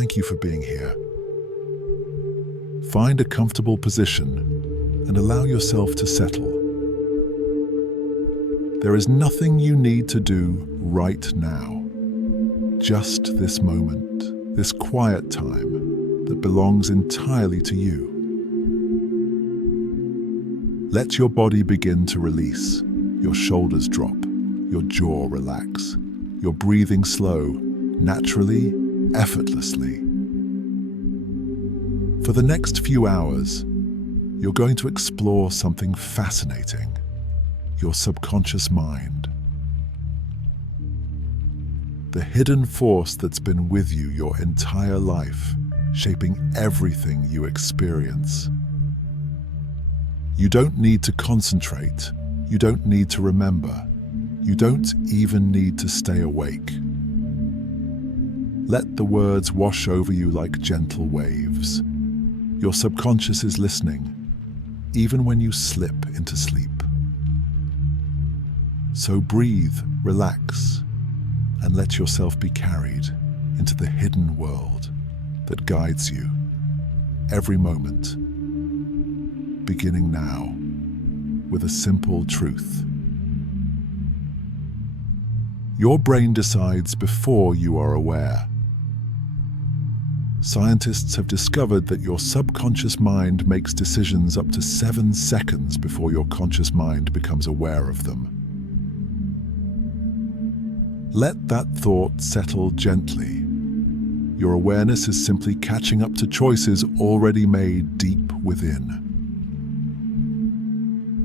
thank you for being here. Find a comfortable position and allow yourself to settle. There is nothing you need to do right now. Just this moment, this quiet time that belongs entirely to you. Let your body begin to release. Your shoulders drop, your jaw relax, your breathing slow, naturally, effortlessly. For the next few hours, you're going to explore something fascinating, your subconscious mind. The hidden force that's been with you your entire life, shaping everything you experience. You don't need to concentrate. You don't need to remember. You don't even need to stay awake. Let the words wash over you like gentle waves. Your subconscious is listening, even when you slip into sleep. So breathe, relax, and let yourself be carried into the hidden world that guides you every moment, beginning now with a simple truth. Your brain decides before you are aware. Scientists have discovered that your subconscious mind makes decisions up to 7 seconds before your conscious mind becomes aware of them. Let that thought settle gently. Your awareness is simply catching up to choices already made deep within.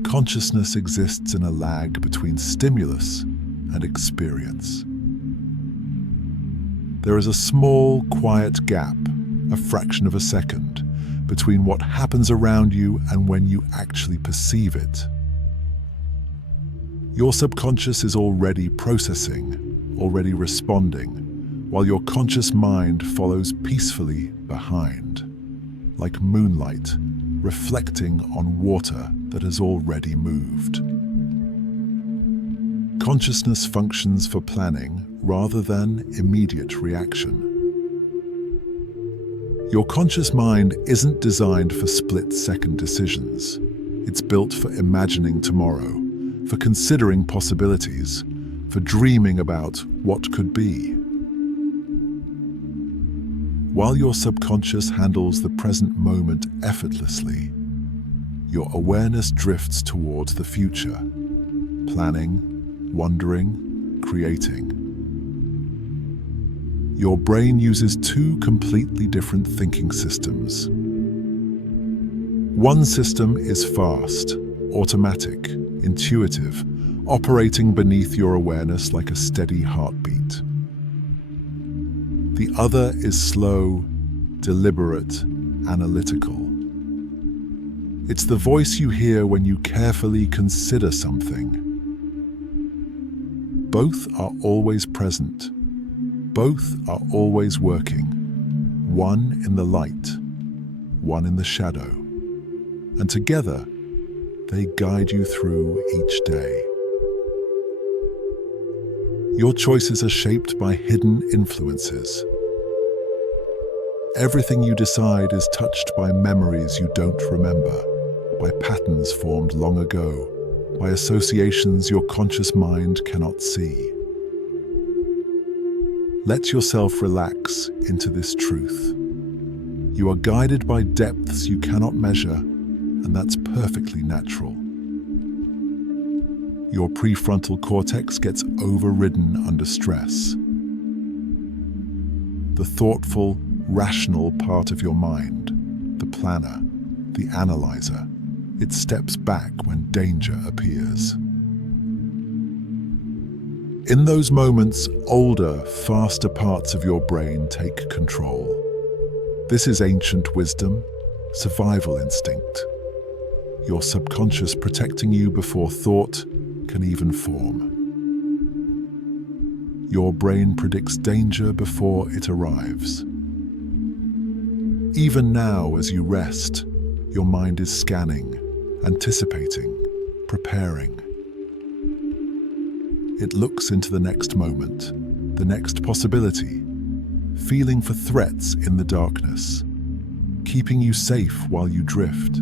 Consciousness exists in a lag between stimulus and experience. There is a small, quiet gap, a fraction of a second, between what happens around you and when you actually perceive it. Your subconscious is already processing, already responding, while your conscious mind follows peacefully behind, like moonlight reflecting on water that has already moved. Consciousness functions for planning rather than immediate reaction. Your conscious mind isn't designed for split-second decisions. It's built for imagining tomorrow, for considering possibilities, for dreaming about what could be. While your subconscious handles the present moment effortlessly, your awareness drifts towards the future, planning, wondering, creating. Your brain uses 2 completely different thinking systems. One system is fast, automatic, intuitive, operating beneath your awareness like a steady heartbeat. The other is slow, deliberate, analytical. It's the voice you hear when you carefully consider something. Both are always present. Both are always working. One in the light, one in the shadow. And together, they guide you through each day. Your choices are shaped by hidden influences. Everything you decide is touched by memories you don't remember, by patterns formed long ago, by associations your conscious mind cannot see. Let yourself relax into this truth. You are guided by depths you cannot measure, and that's perfectly natural. Your prefrontal cortex gets overridden under stress. The thoughtful, rational part of your mind, the planner, the analyzer, it steps back when danger appears. In those moments, older, faster parts of your brain take control. This is ancient wisdom, survival instinct. Your subconscious protecting you before thought can even form. Your brain predicts danger before it arrives. Even now, as you rest, your mind is scanning, anticipating, preparing. It looks into the next moment, the next possibility, feeling for threats in the darkness, keeping you safe while you drift.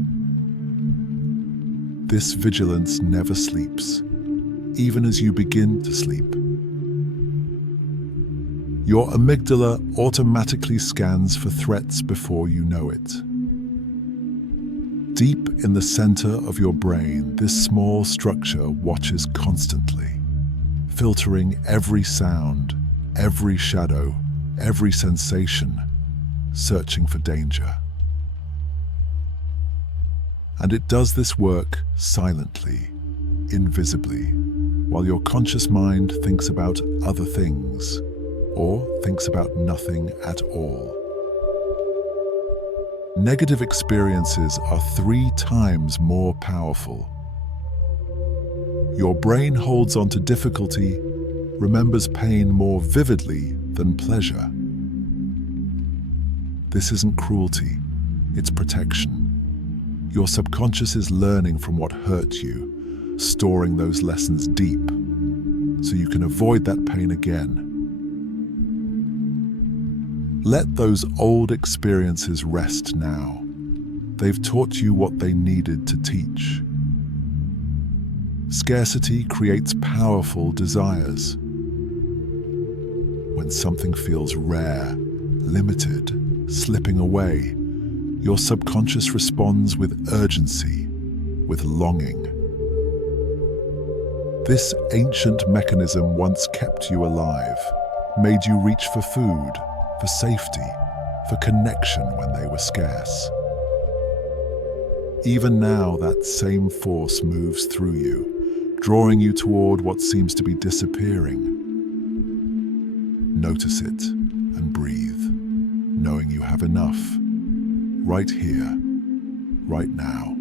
This vigilance never sleeps, even as you begin to sleep. Your amygdala automatically scans for threats before you know it. Deep in the center of your brain, this small structure watches constantly, filtering every sound, every shadow, every sensation, searching for danger. And it does this work silently, invisibly, while your conscious mind thinks about other things, or thinks about nothing at all. Negative experiences are 3 times more powerful. Your brain holds on to difficulty, remembers pain more vividly than pleasure. This isn't cruelty, it's protection. Your subconscious is learning from what hurt you, storing those lessons deep, so you can avoid that pain again. Let those old experiences rest now. They've taught you what they needed to teach. Scarcity creates powerful desires. When something feels rare, limited, slipping away, your subconscious responds with urgency, with longing. This ancient mechanism once kept you alive, made you reach for food, for safety, for connection when they were scarce. Even now, that same force moves through you, drawing you toward what seems to be disappearing. Notice it and breathe, knowing you have enough, right here, right now.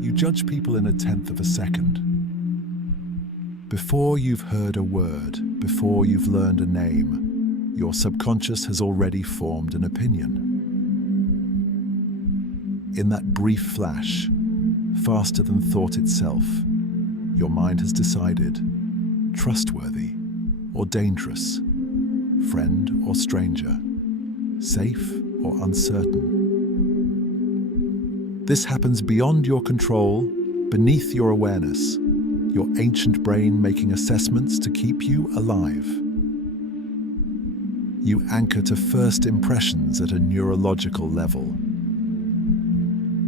You judge people in 1/10 of a second. Before you've heard a word, before you've learned a name, your subconscious has already formed an opinion. In that brief flash, faster than thought itself, your mind has decided, trustworthy or dangerous, friend or stranger, safe or uncertain. This happens beyond your control, beneath your awareness, your ancient brain making assessments to keep you alive. You anchor to first impressions at a neurological level.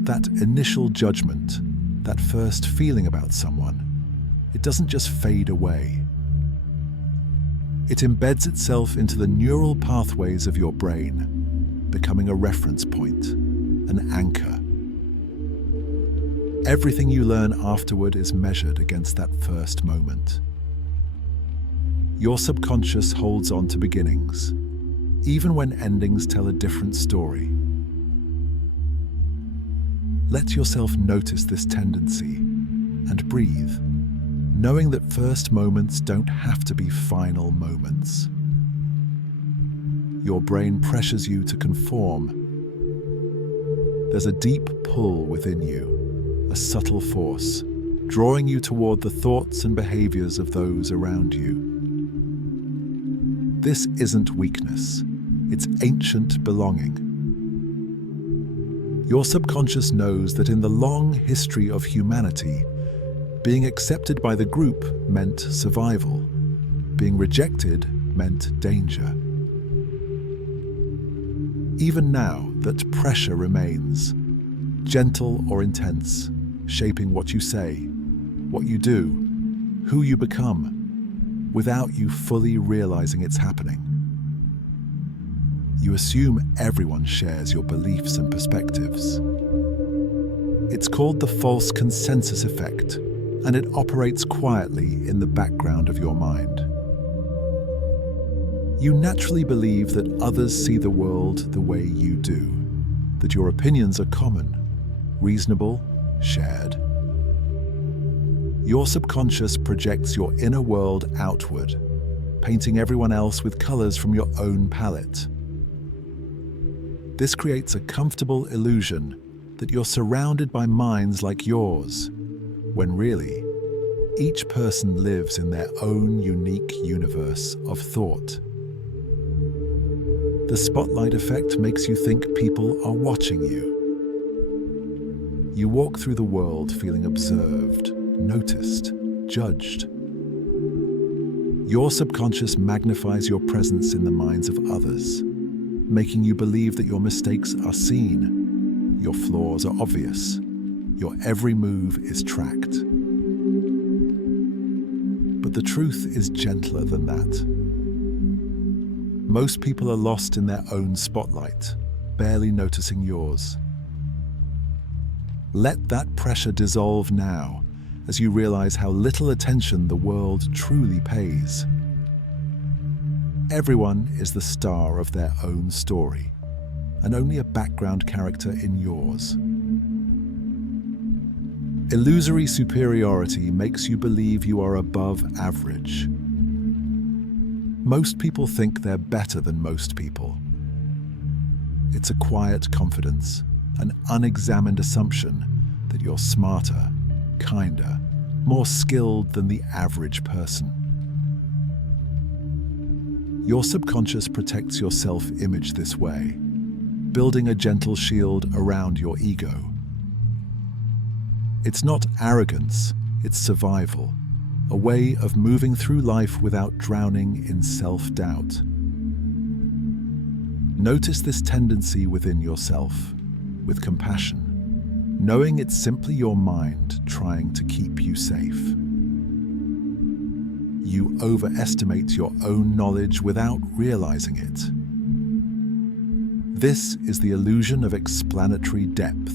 That initial judgment, that first feeling about someone, it doesn't just fade away. It embeds itself into the neural pathways of your brain, becoming a reference point, an anchor. Everything you learn afterward is measured against that first moment. Your subconscious holds on to beginnings, even when endings tell a different story. Let yourself notice this tendency and breathe, knowing that first moments don't have to be final moments. Your brain pressures you to conform. There's a deep pull within you, a subtle force, drawing you toward the thoughts and behaviors of those around you. This isn't weakness, it's ancient belonging. Your subconscious knows that in the long history of humanity, being accepted by the group meant survival. Being rejected meant danger. Even now, that pressure remains, gentle or intense, shaping what you say, what you do, who you become, without you fully realizing it's happening. You assume everyone shares your beliefs and perspectives. It's called the false consensus effect, and it operates quietly in the background of your mind. You naturally believe that others see the world the way you do, that your opinions are common, reasonable, shared. Your subconscious projects your inner world outward, painting everyone else with colors from your own palette. This creates a comfortable illusion that you're surrounded by minds like yours, when really, Each person lives in their own unique universe of thought. The spotlight effect makes you think people are watching you. You walk through the world feeling observed, noticed, judged. Your subconscious magnifies your presence in the minds of others, making you believe that your mistakes are seen, your flaws are obvious, your every move is tracked. But the truth is gentler than that. Most people are lost in their own spotlight, barely noticing yours. Let that pressure dissolve now, as you realize how little attention the world truly pays. Everyone is the star of their own story, and only a background character in yours. Illusory superiority makes you believe you are above average. Most people think they're better than most people. It's a quiet confidence, an unexamined assumption that you're smarter, kinder, more skilled than the average person. Your subconscious protects your self-image this way, building a gentle shield around your ego. It's not arrogance, it's survival, a way of moving through life without drowning in self-doubt. Notice this tendency within yourself, with compassion, knowing it's simply your mind trying to keep you safe. You overestimate your own knowledge without realizing it. This is the illusion of explanatory depth.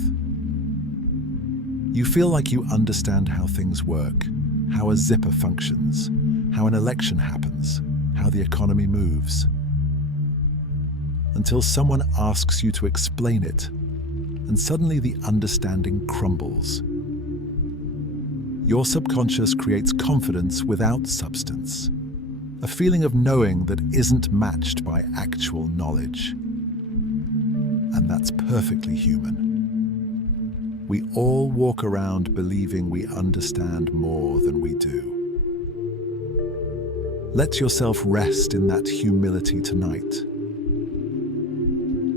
You feel like you understand how things work, how a zipper functions, how an election happens, how the economy moves. Until someone asks you to explain it, and suddenly the understanding crumbles. Your subconscious creates confidence without substance, a feeling of knowing that isn't matched by actual knowledge. And that's perfectly human. We all walk around believing we understand more than we do. Let yourself rest in that humility tonight.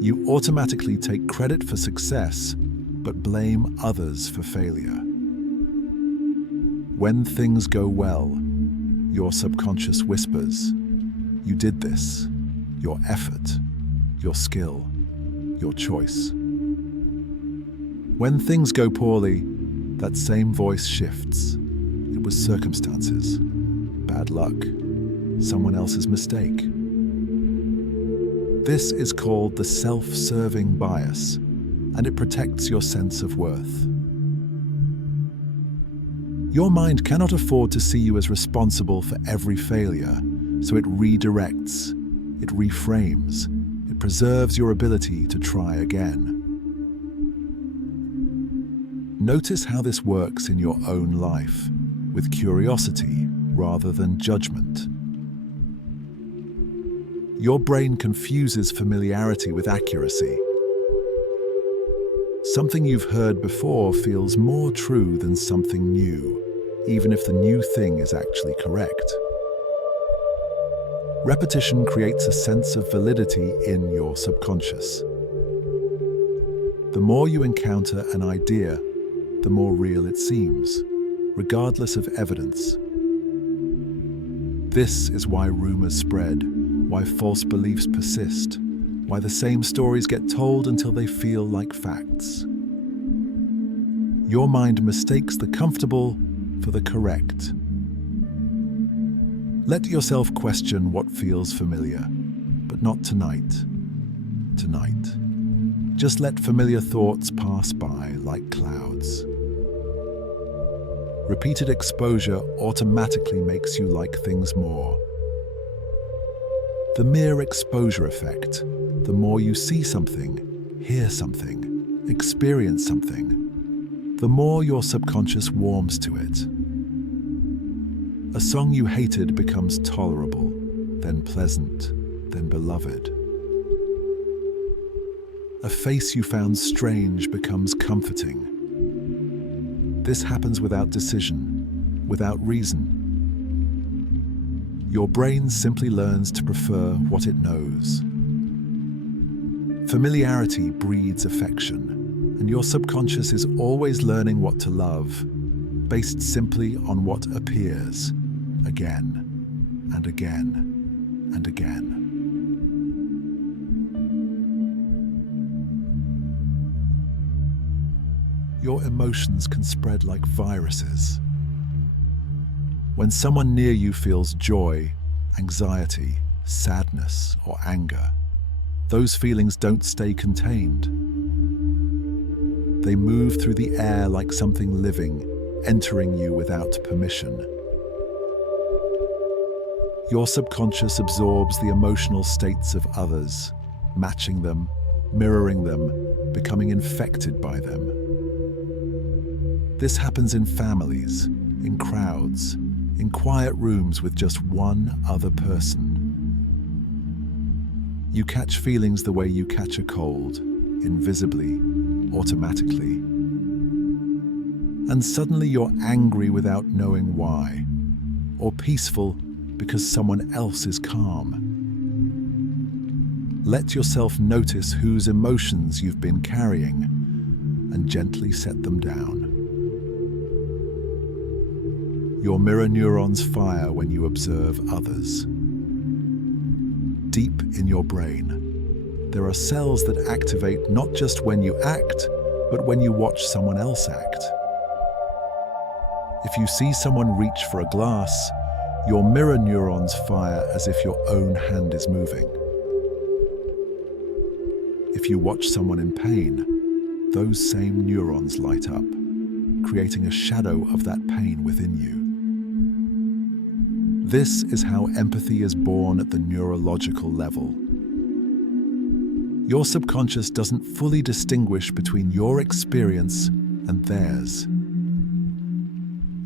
You automatically take credit for success, but blame others for failure. When things go well, your subconscious whispers, "You did this, your effort, your skill, your choice." When things go poorly, that same voice shifts. It was circumstances, bad luck, someone else's mistake. This is called the self-serving bias, and it protects your sense of worth. Your mind cannot afford to see you as responsible for every failure, so it redirects, it reframes, it preserves your ability to try again. Notice how this works in your own life, with curiosity rather than judgment. Your brain confuses familiarity with accuracy. Something you've heard before feels more true than something new, even if the new thing is actually correct. Repetition creates a sense of validity in your subconscious. The more you encounter an idea, the more real it seems, regardless of evidence. This is why rumors spread, why false beliefs persist, why the same stories get told until they feel like facts. Your mind mistakes the comfortable for the correct. Let yourself question what feels familiar, but not tonight. Tonight. Just let familiar thoughts pass by like clouds. Repeated exposure automatically makes you like things more. The mere exposure effect, the more you see something, hear something, experience something, the more your subconscious warms to it. A song you hated becomes tolerable, then pleasant, then beloved. A face you found strange becomes comforting. This happens without decision. without reason. Your brain simply learns to prefer what it knows. Familiarity breeds affection, and your subconscious is always learning what to love, based simply on what appears, again and again and again. Your emotions can spread like viruses. When someone near you feels joy, anxiety, sadness, or anger, those feelings don't stay contained. They move through the air like something living, entering you without permission. Your subconscious absorbs the emotional states of others, matching them, mirroring them, becoming infected by them. This happens in families, in crowds, in quiet rooms with just one other person. You catch feelings the way you catch a cold, invisibly, automatically. And suddenly you're angry without knowing why, or peaceful because someone else is calm. Let yourself notice whose emotions you've been carrying and gently set them down. Your mirror neurons fire when you observe others. Deep in your brain, there are cells that activate not just when you act, but when you watch someone else act. If you see someone reach for a glass, your mirror neurons fire as if your own hand is moving. If you watch someone in pain, those same neurons light up, creating a shadow of that pain within you. This is how empathy is born at the neurological level. Your subconscious doesn't fully distinguish between your experience and theirs.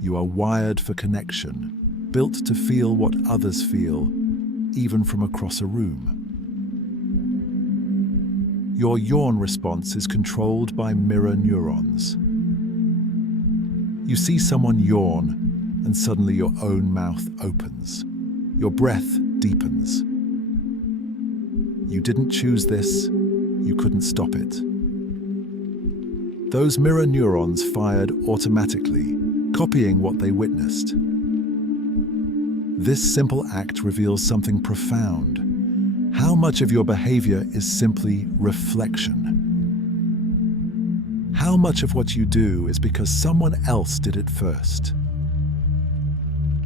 You are wired for connection, built to feel what others feel, even from across a room. Your yawn response is controlled by mirror neurons. You see someone yawn, and suddenly your own mouth opens. Your breath deepens. You didn't choose this, you couldn't stop it. Those mirror neurons fired automatically, copying what they witnessed. This simple act reveals something profound. How much of your behavior is simply reflection? How much of what you do is because someone else did it first?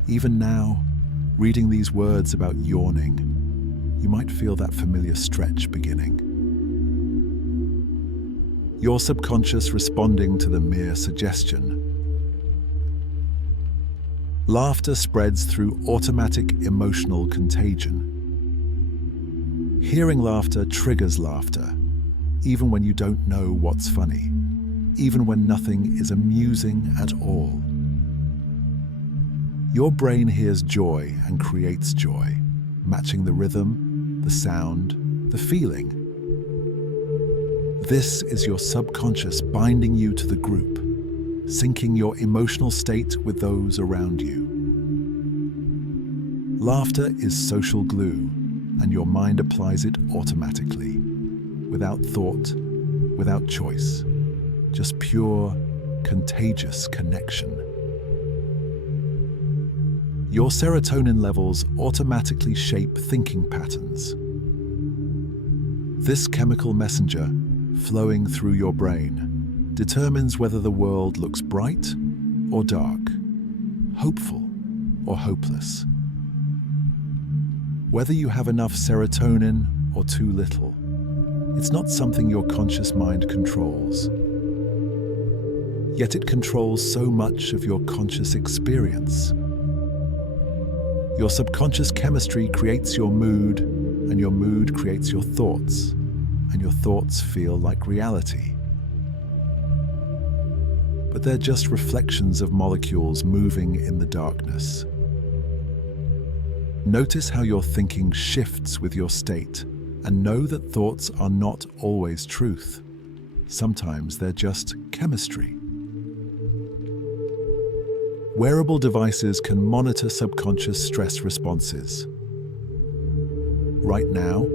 Even now, reading these words about yawning, you might feel that familiar stretch beginning. Your subconscious responding to the mere suggestion. Laughter spreads through automatic emotional contagion. Hearing laughter triggers laughter, even when you don't know what's funny, even when nothing is amusing at all. Your brain hears joy and creates joy, matching the rhythm, the sound, the feeling. This is your subconscious binding you to the group, syncing your emotional state with those around you. Laughter is social glue, and your mind applies it automatically, without thought, without choice, just pure, contagious connection. Your serotonin levels automatically shape thinking patterns. This chemical messenger, flowing through your brain, determines whether the world looks bright or dark, hopeful or hopeless. Whether you have enough serotonin or too little, it's not something your conscious mind controls. Yet it controls so much of your conscious experience. Your subconscious chemistry creates your mood, and your mood creates your thoughts, and your thoughts feel like reality. But they're just reflections of molecules moving in the darkness. Notice how your thinking shifts with your state, and know that thoughts are not always truth. Sometimes they're just chemistry. Wearable devices can monitor subconscious stress responses. Right now,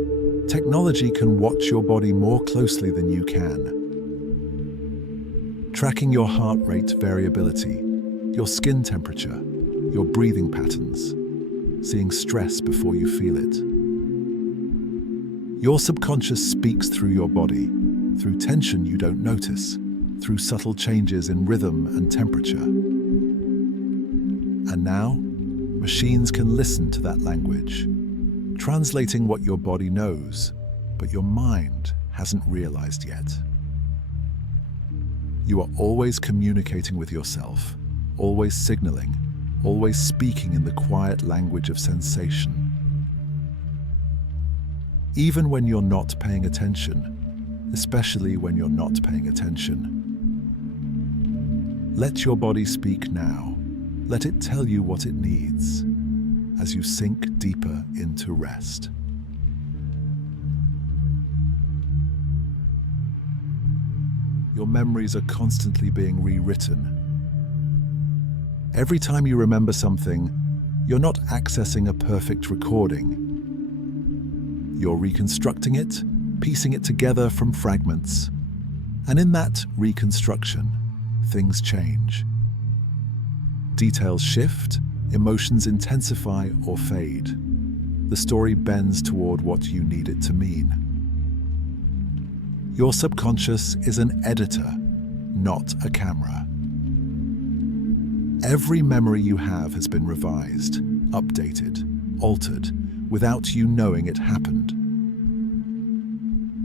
technology can watch your body more closely than you can. Tracking your heart rate variability, your skin temperature, your breathing patterns, seeing stress before you feel it. Your subconscious speaks through your body, through tension you don't notice, through subtle changes in rhythm and temperature. And now, machines can listen to that language, translating what your body knows, but your mind hasn't realized yet. You are always communicating with yourself, always signaling, always speaking in the quiet language of sensation. Even when you're not paying attention, especially when you're not paying attention. Let your body speak now. Let it tell you what it needs as you sink deeper into rest. Your memories are constantly being rewritten. Every time you remember something, you're not accessing a perfect recording. You're reconstructing it, piecing it together from fragments. And in that reconstruction, things change. Details shift, emotions intensify or fade. The story bends toward what you need it to mean. Your subconscious is an editor, not a camera. Every memory you have has been revised, updated, altered, without you knowing it happened.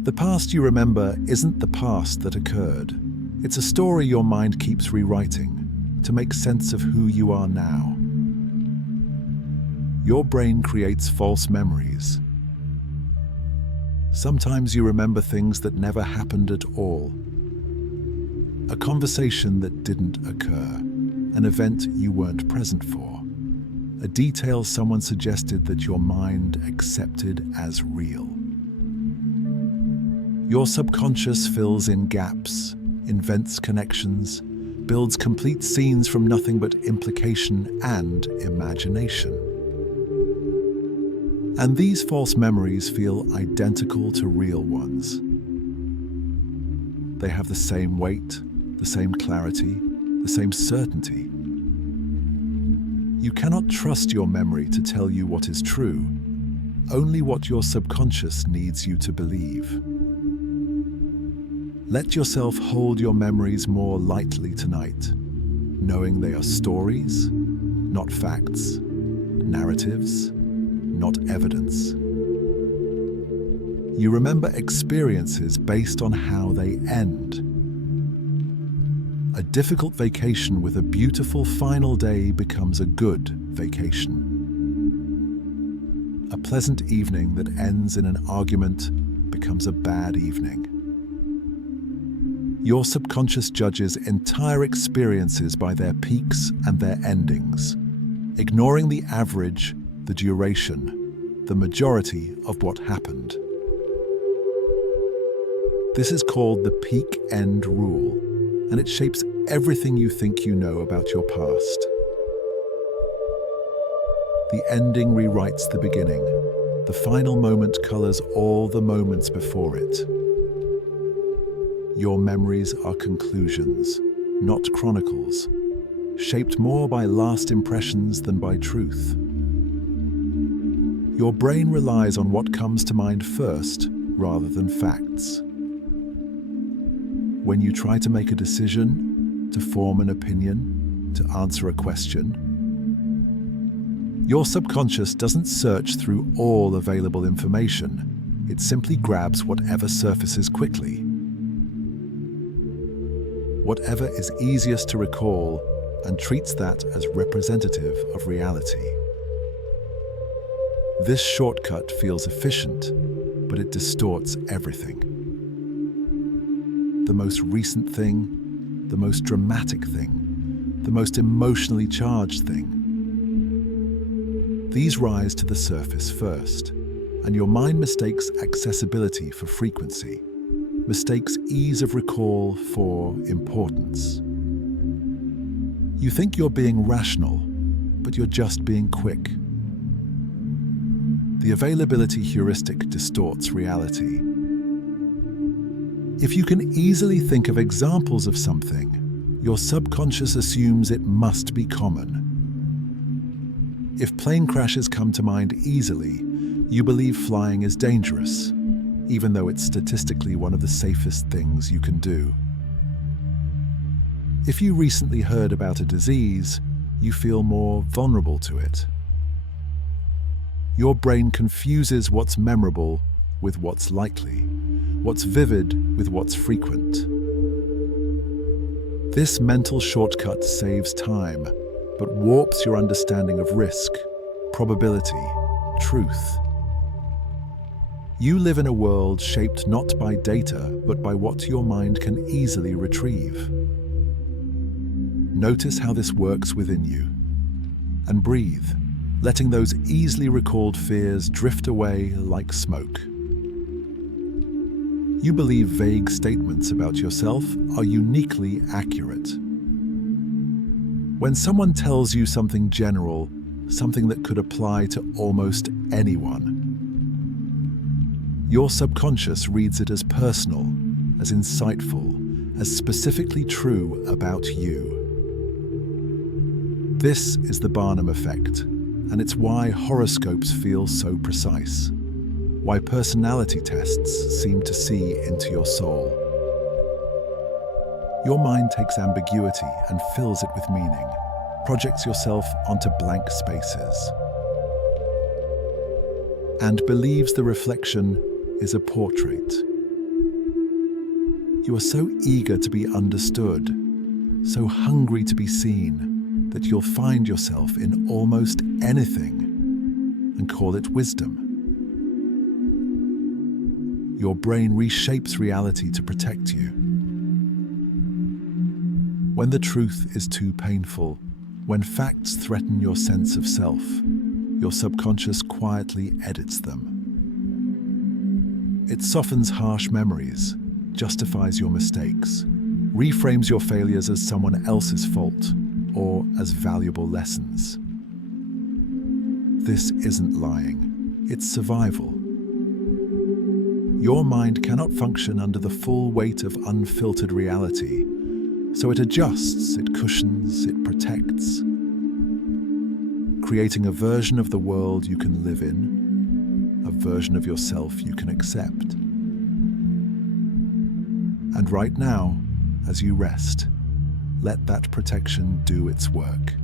The past you remember isn't the past that occurred. It's a story your mind keeps rewriting to make sense of who you are now. Your brain creates false memories. Sometimes you remember things that never happened at all. A conversation that didn't occur, an event you weren't present for, a detail someone suggested that your mind accepted as real. Your subconscious fills in gaps, invents connections, builds complete scenes from nothing but implication and imagination. And these false memories feel identical to real ones. They have the same weight, the same clarity, the same certainty. You cannot trust your memory to tell you what is true, only what your subconscious needs you to believe. Let yourself hold your memories more lightly tonight, knowing they are stories, not facts, narratives, not evidence. You remember experiences based on how they end. A difficult vacation with a beautiful final day becomes a good vacation. A pleasant evening that ends in an argument becomes a bad evening. Your subconscious judges entire experiences by their peaks and their endings, ignoring the average, the duration, the majority of what happened. This is called the peak-end rule, and it shapes everything you think you know about your past. The ending rewrites the beginning. The final moment colors all the moments before it. Your memories are conclusions, not chronicles, shaped more by last impressions than by truth. Your brain relies on what comes to mind first, rather than facts. When you try to make a decision, to form an opinion, to answer a question, your subconscious doesn't search through all available information. It simply grabs whatever surfaces quickly. Whatever is easiest to recall, and treats that as representative of reality. This shortcut feels efficient, but it distorts everything. The most recent thing, the most dramatic thing, the most emotionally charged thing. These rise to the surface first, and your mind mistakes accessibility for frequency, mistakes ease of recall for importance. You think you're being rational, but you're just being quick. The availability heuristic distorts reality. If you can easily think of examples of something, your subconscious assumes it must be common. If plane crashes come to mind easily, you believe flying is dangerous, even though it's statistically one of the safest things you can do. If you recently heard about a disease, you feel more vulnerable to it. Your brain confuses what's memorable with what's likely, what's vivid with what's frequent. This mental shortcut saves time, but warps your understanding of risk, probability, truth. You live in a world shaped not by data, but by what your mind can easily retrieve. Notice how this works within you, and breathe, letting those easily recalled fears drift away like smoke. You believe vague statements about yourself are uniquely accurate. When someone tells you something general, something that could apply to almost anyone, your subconscious reads it as personal, as insightful, as specifically true about you. This is the Barnum effect, and it's why horoscopes feel so precise, why personality tests seem to see into your soul. Your mind takes ambiguity and fills it with meaning, projects yourself onto blank spaces, and believes the reflection is a portrait. You are so eager to be understood, so hungry to be seen, that you'll find yourself in almost anything and call it wisdom. Your brain reshapes reality to protect you. When the truth is too painful, when facts threaten your sense of self, your subconscious quietly edits them. It softens harsh memories, justifies your mistakes, reframes your failures as someone else's fault or as valuable lessons. This isn't lying, it's survival. Your mind cannot function under the full weight of unfiltered reality, so it adjusts, it cushions, it protects, creating a version of the world you can live in, a version of yourself you can accept. And right now, as you rest, let that protection do its work.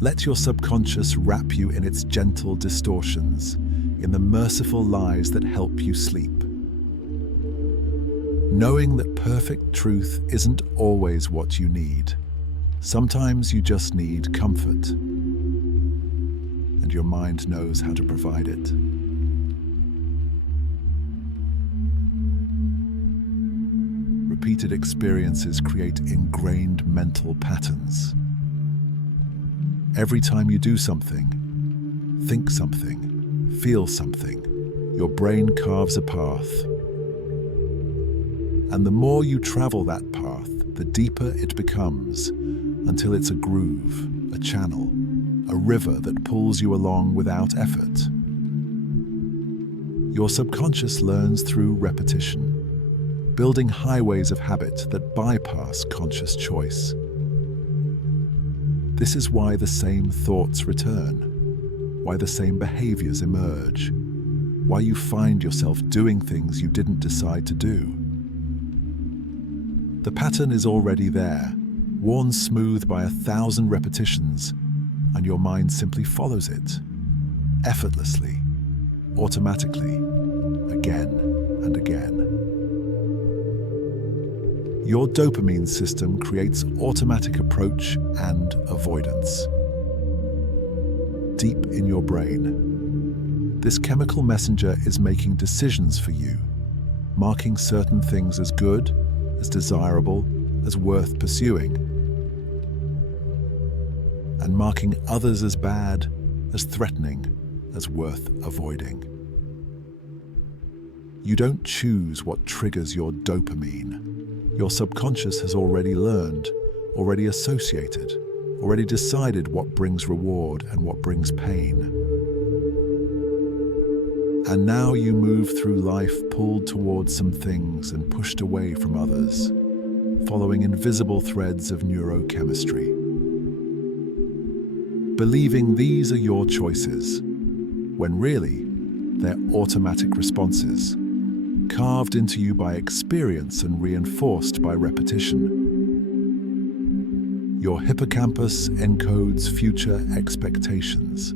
Let your subconscious wrap you in its gentle distortions, in the merciful lies that help you sleep. Knowing that perfect truth isn't always what you need. Sometimes you just need comfort, and your mind knows how to provide it. Repeated experiences create ingrained mental patterns. Every time you do something, think something, feel something, your brain carves a path. And the more you travel that path, the deeper it becomes, until it's a groove, a channel, a river that pulls you along without effort. Your subconscious learns through repetition, building highways of habit that bypass conscious choice. This is why the same thoughts return, why the same behaviors emerge, why you find yourself doing things you didn't decide to do. The pattern is already there, worn smooth by 1,000 repetitions, and your mind simply follows it, effortlessly, automatically, again and again. Your dopamine system creates automatic approach and avoidance. Deep in your brain, this chemical messenger is making decisions for you, marking certain things as good, as desirable, as worth pursuing, and marking others as bad, as threatening, as worth avoiding. You don't choose what triggers your dopamine. Your subconscious has already learned, already associated, already decided what brings reward and what brings pain. And now you move through life pulled towards some things and pushed away from others, following invisible threads of neurochemistry. Believing these are your choices, when really they're automatic responses, carved into you by experience and reinforced by repetition. Your hippocampus encodes future expectations.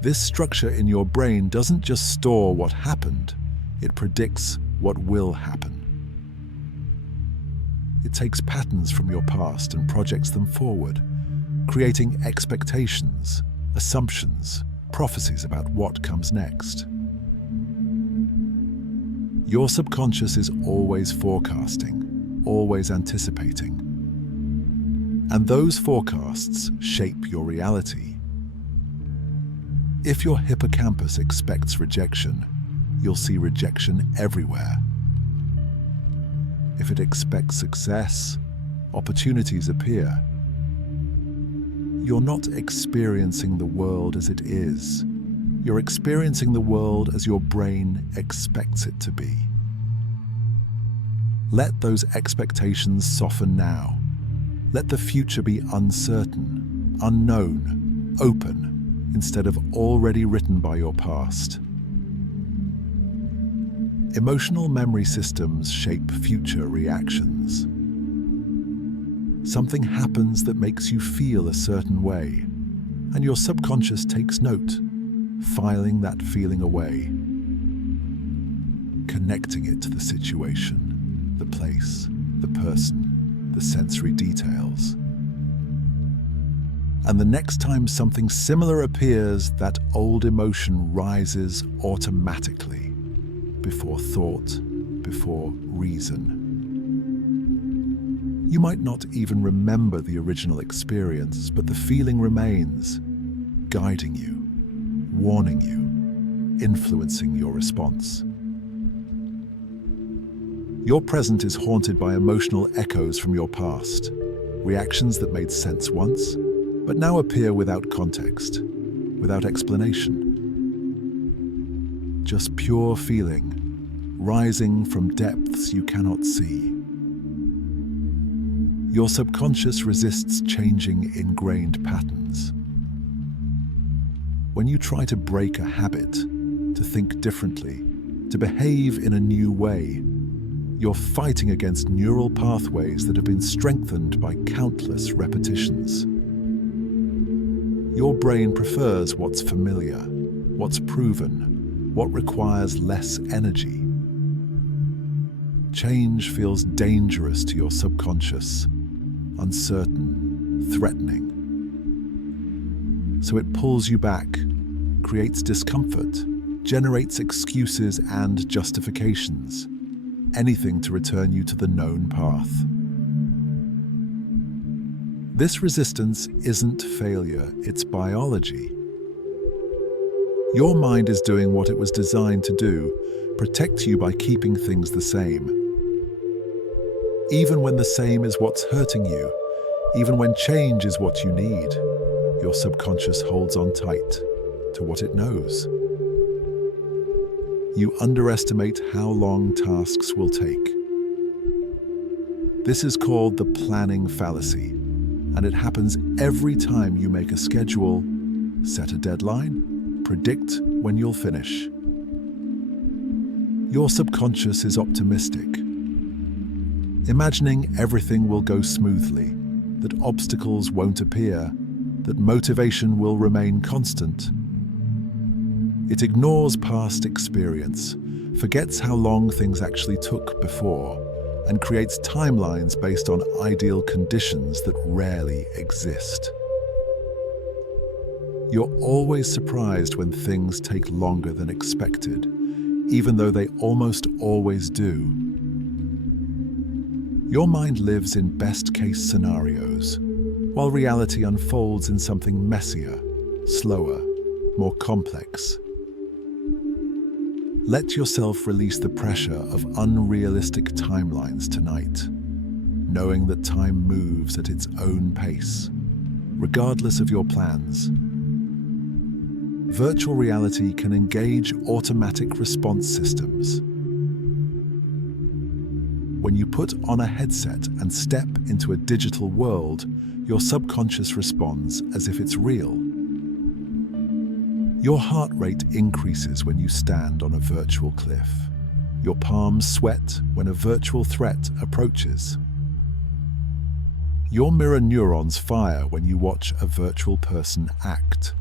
This structure in your brain doesn't just store what happened, it predicts what will happen. It takes patterns from your past and projects them forward, creating expectations, assumptions, prophecies about what comes next. Your subconscious is always forecasting, always anticipating. And those forecasts shape your reality. If your hippocampus expects rejection, you'll see rejection everywhere. If it expects success, opportunities appear. You're not experiencing the world as it is. You're experiencing the world as your brain expects it to be. Let those expectations soften now. Let the future be uncertain, unknown, open, instead of already written by your past. Emotional memory systems shape future reactions. Something happens that makes you feel a certain way, and your subconscious takes note, filing that feeling away, connecting it to the situation, the place, the person, the sensory details. And the next time something similar appears, that old emotion rises automatically, before thought, before reason. You might not even remember the original experience, but the feeling remains, guiding you, warning you, influencing your response. Your present is haunted by emotional echoes from your past, reactions that made sense once, but now appear without context, without explanation. Just pure feeling, rising from depths you cannot see. Your subconscious resists changing ingrained patterns. When you try to break a habit, to think differently, to behave in a new way, you're fighting against neural pathways that have been strengthened by countless repetitions. Your brain prefers what's familiar, what's proven, what requires less energy. Change feels dangerous to your subconscious, uncertain, threatening. So it pulls you back, creates discomfort, generates excuses and justifications, anything to return you to the known path. This resistance isn't failure, it's biology. Your mind is doing what it was designed to do, protect you by keeping things the same. Even when the same is what's hurting you, even when change is what you need, your subconscious holds on tight to what it knows. You underestimate how long tasks will take. This is called the planning fallacy, and it happens every time you make a schedule, set a deadline, predict when you'll finish. Your subconscious is optimistic, imagining everything will go smoothly, that obstacles won't appear, that motivation will remain constant. It ignores past experience, forgets how long things actually took before, and creates timelines based on ideal conditions that rarely exist. You're always surprised when things take longer than expected, even though they almost always do. Your mind lives in best-case scenarios, while reality unfolds in something messier, slower, more complex. Let yourself release the pressure of unrealistic timelines tonight. knowing that time moves at its own pace, regardless of your plans. Virtual reality can engage automatic response systems. When you put on a headset and step into a digital world, your subconscious responds as if it's real. Your heart rate increases when you stand on a virtual cliff. Your palms sweat when a virtual threat approaches. Your mirror neurons fire when you watch a virtual person act.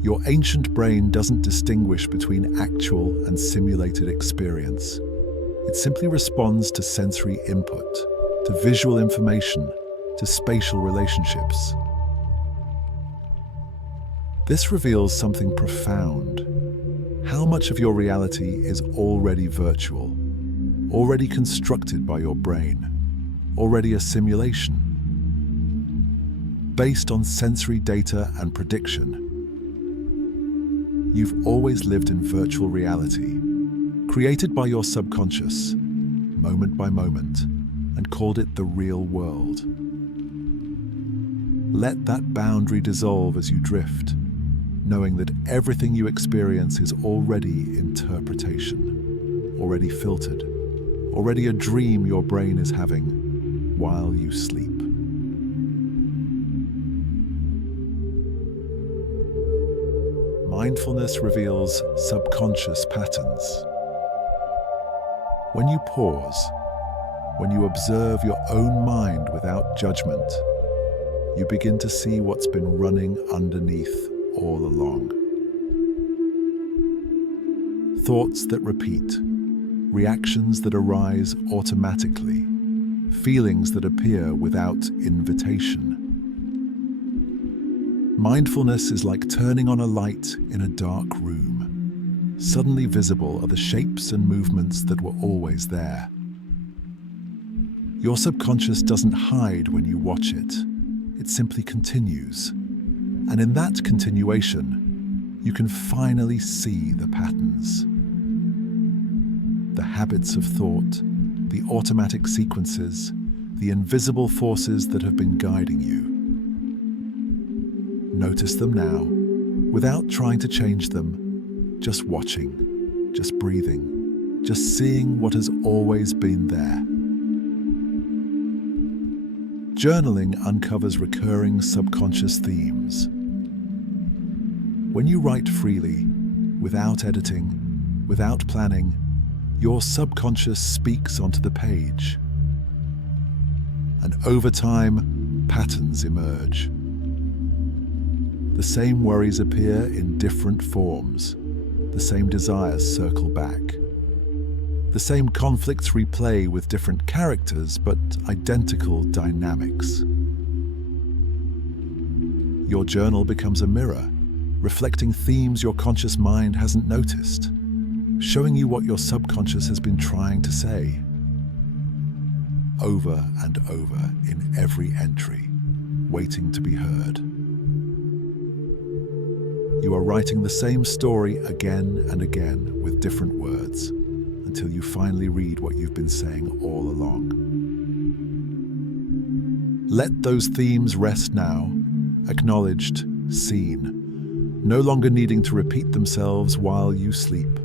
Your ancient brain doesn't distinguish between actual and simulated experience. It simply responds to sensory input, to visual information, to spatial relationships. This reveals something profound. How much of your reality is already virtual, already constructed by your brain, already a simulation? Based on sensory data and prediction, you've always lived in virtual reality, created by your subconscious, moment by moment, and called it the real world. Let that boundary dissolve as you drift, knowing that everything you experience is already interpretation, already filtered, already a dream your brain is having while you sleep. Mindfulness reveals subconscious patterns. When you pause, when you observe your own mind without judgment, you begin to see what's been running underneath all along. Thoughts that repeat, reactions that arise automatically, feelings that appear without invitation. Mindfulness is like turning on a light in a dark room. Suddenly visible are the shapes and movements that were always there. Your subconscious doesn't hide when you watch it. It simply continues. And in that continuation, you can finally see the patterns. The habits of thought, the automatic sequences, the invisible forces that have been guiding you. Notice them now, without trying to change them, just watching, just breathing, just seeing what has always been there. Journaling uncovers recurring subconscious themes. When you write freely, without editing, without planning, your subconscious speaks onto the page. And over time, patterns emerge. The same worries appear in different forms. The same desires circle back. The same conflicts replay with different characters, but identical dynamics. Your journal becomes a mirror, reflecting themes your conscious mind hasn't noticed, showing you what your subconscious has been trying to say. Over and over in every entry, waiting to be heard. You are writing the same story again and again with different words, until you finally read what you've been saying all along. Let those themes rest now, acknowledged, seen, no longer needing to repeat themselves while you sleep.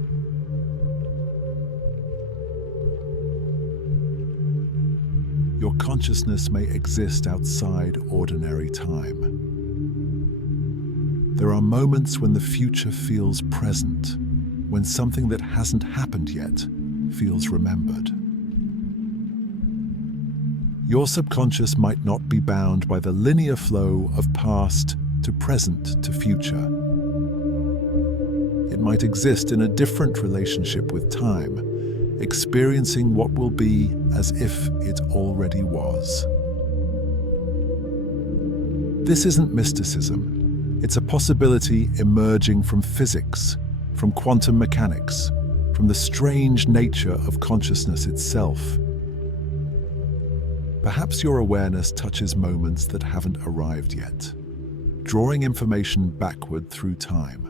Your consciousness may exist outside ordinary time. There are moments when the future feels present, when something that hasn't happened yet feels remembered. Your subconscious might not be bound by the linear flow of past to present to future. It might exist in a different relationship with time, experiencing what will be as if it already was. This isn't mysticism. It's a possibility emerging from physics, from quantum mechanics, from the strange nature of consciousness itself. Perhaps your awareness touches moments that haven't arrived yet, drawing information backward through time.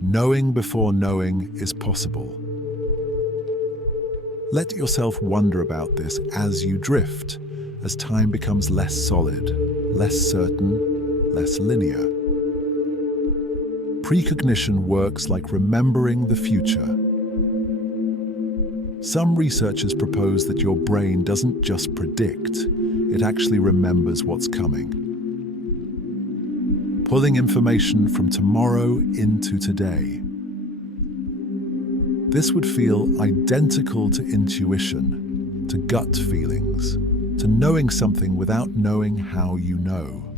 Knowing before knowing is possible. Let yourself wonder about this as you drift, as time becomes less solid, less certain, less linear. Precognition works like remembering the future. Some researchers propose that your brain doesn't just predict, it actually remembers what's coming, pulling information from tomorrow into today. This would feel identical to intuition, to gut feelings, to knowing something without knowing how you know.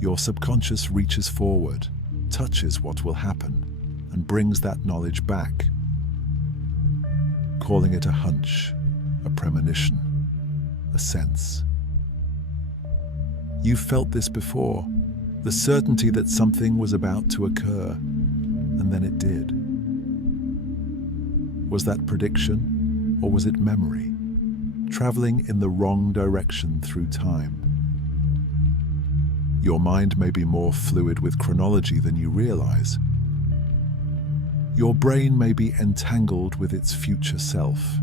Your subconscious reaches forward, touches what will happen, and brings that knowledge back, calling it a hunch, a premonition, a sense. You've felt this before, the certainty that something was about to occur. And then it did. Was that prediction, or was it memory, traveling in the wrong direction through time? Your mind may be more fluid with chronology than you realize. Your brain may be entangled with its future self.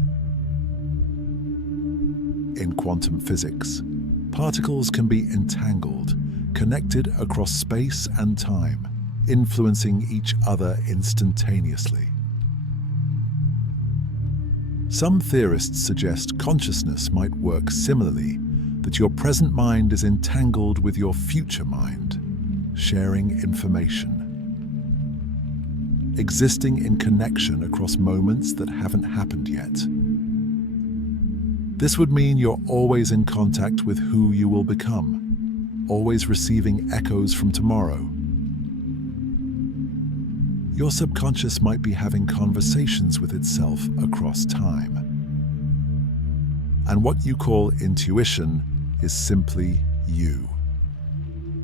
In quantum physics, particles can be entangled, connected across space and time, influencing each other instantaneously. Some theorists suggest consciousness might work similarly, that your present mind is entangled with your future mind, sharing information, existing in connection across moments that haven't happened yet. This would mean you're always in contact with who you will become, always receiving echoes from tomorrow. Your subconscious might be having conversations with itself across time. And what you call intuition is simply you,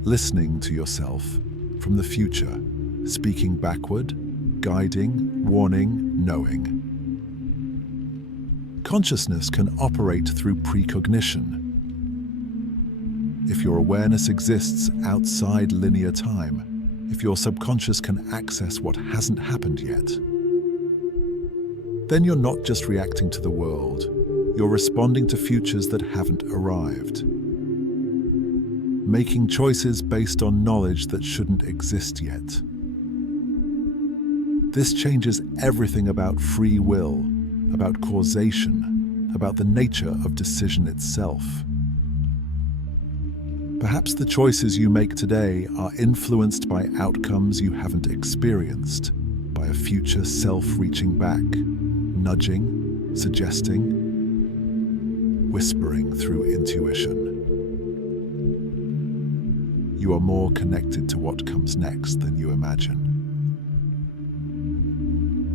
listening to yourself from the future, speaking backward, guiding, warning, knowing. Consciousness can operate through precognition. If your awareness exists outside linear time, if your subconscious can access what hasn't happened yet, then you're not just reacting to the world, you're responding to futures that haven't arrived, making choices based on knowledge that shouldn't exist yet. This changes everything about free will, about causation, about the nature of decision itself. Perhaps the choices you make today are influenced by outcomes you haven't experienced, by a future self reaching back, nudging, suggesting, whispering through intuition. You are more connected to what comes next than you imagine.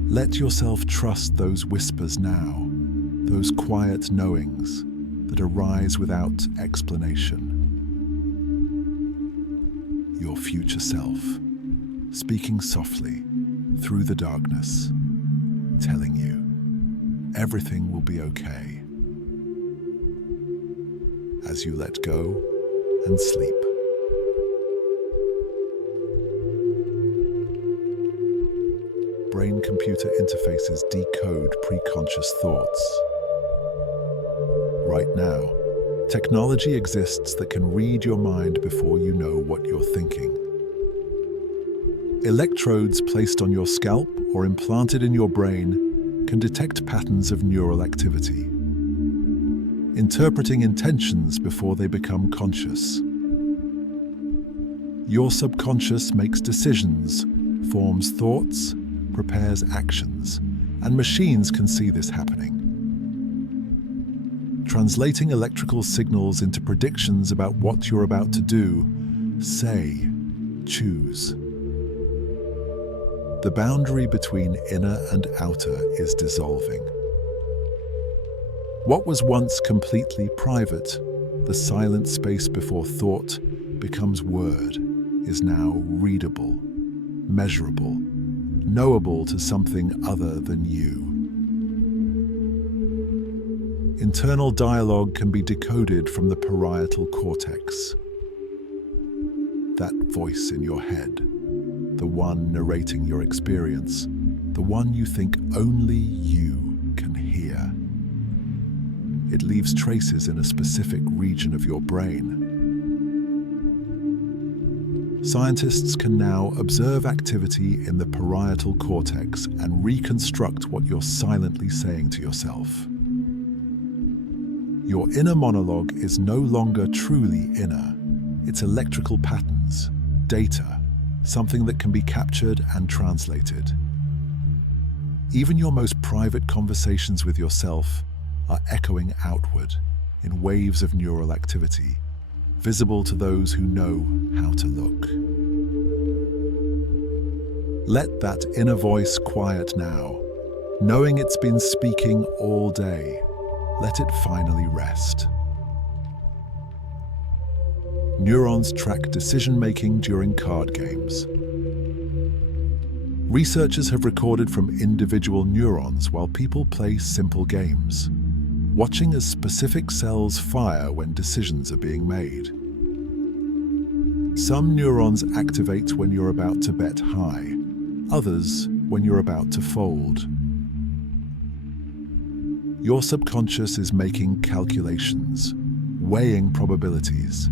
Let yourself trust those whispers now, those quiet knowings that arise without explanation. Your future self, speaking softly through the darkness, telling you everything will be okay as you let go and sleep. Brain-computer interfaces decode preconscious thoughts. Right now, technology exists that can read your mind before you know what you're thinking. Electrodes placed on your scalp or implanted in your brain can detect patterns of neural activity, interpreting intentions before they become conscious. Your subconscious makes decisions, forms thoughts, prepares actions, and machines can see this happening, translating electrical signals into predictions about what you're about to do, say, choose. The boundary between inner and outer is dissolving. What was once completely private, the silent space before thought becomes word, is now readable, measurable, knowable to something other than you. Internal dialogue can be decoded from the parietal cortex. That voice in your head, the one narrating your experience, the one you think only you can hear. It leaves traces in a specific region of your brain. Scientists can now observe activity in the parietal cortex and reconstruct what you're silently saying to yourself. Your inner monologue is no longer truly inner. It's electrical patterns, data, something that can be captured and translated. Even your most private conversations with yourself are echoing outward in waves of neural activity, visible to those who know how to look. Let that inner voice quiet now. Knowing it's been speaking all day, let it finally rest. Neurons track decision-making during card games. Researchers have recorded from individual neurons while people play simple games, watching as specific cells fire when decisions are being made. Some neurons activate when you're about to bet high, others when you're about to fold. Your subconscious is making calculations, weighing probabilities,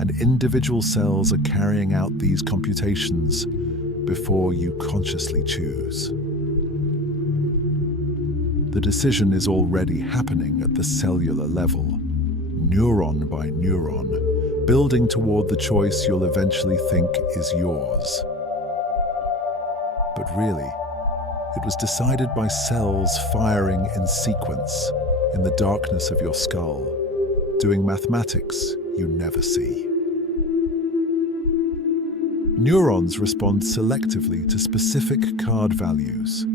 and individual cells are carrying out these computations before you consciously choose. The decision is already happening at the cellular level, neuron by neuron, building toward the choice you'll eventually think is yours. But really, it was decided by cells firing in sequence in the darkness of your skull, doing mathematics you never see. Neurons respond selectively to specific card values.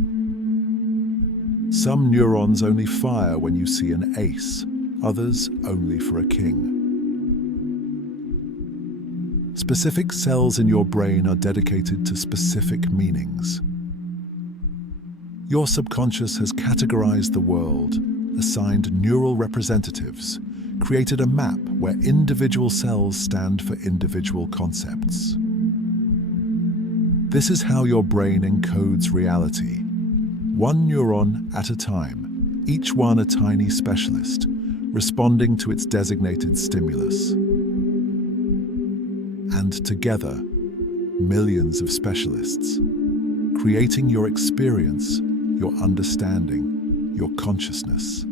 Some neurons only fire when you see an ace, others only for a king. Specific cells in your brain are dedicated to specific meanings. Your subconscious has categorized the world, assigned neural representatives, created a map where individual cells stand for individual concepts. This is how your brain encodes reality, one neuron at a time, each one a tiny specialist, responding to its designated stimulus. And together, millions of specialists, creating your experience, your understanding, your consciousness.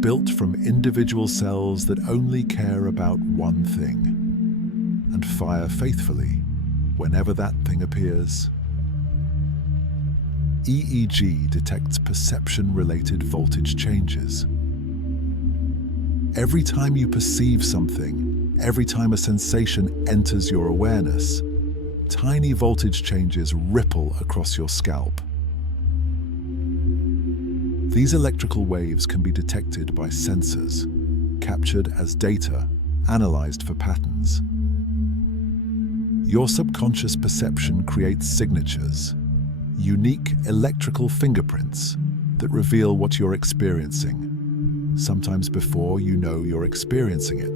Built from individual cells that only care about one thing and fire faithfully whenever that thing appears. EEG detects perception-related voltage changes. Every time you perceive something, every time a sensation enters your awareness, tiny voltage changes ripple across your scalp. These electrical waves can be detected by sensors, captured as data, analyzed for patterns. Your subconscious perception creates signatures, unique electrical fingerprints that reveal what you're experiencing, sometimes before you know you're experiencing it.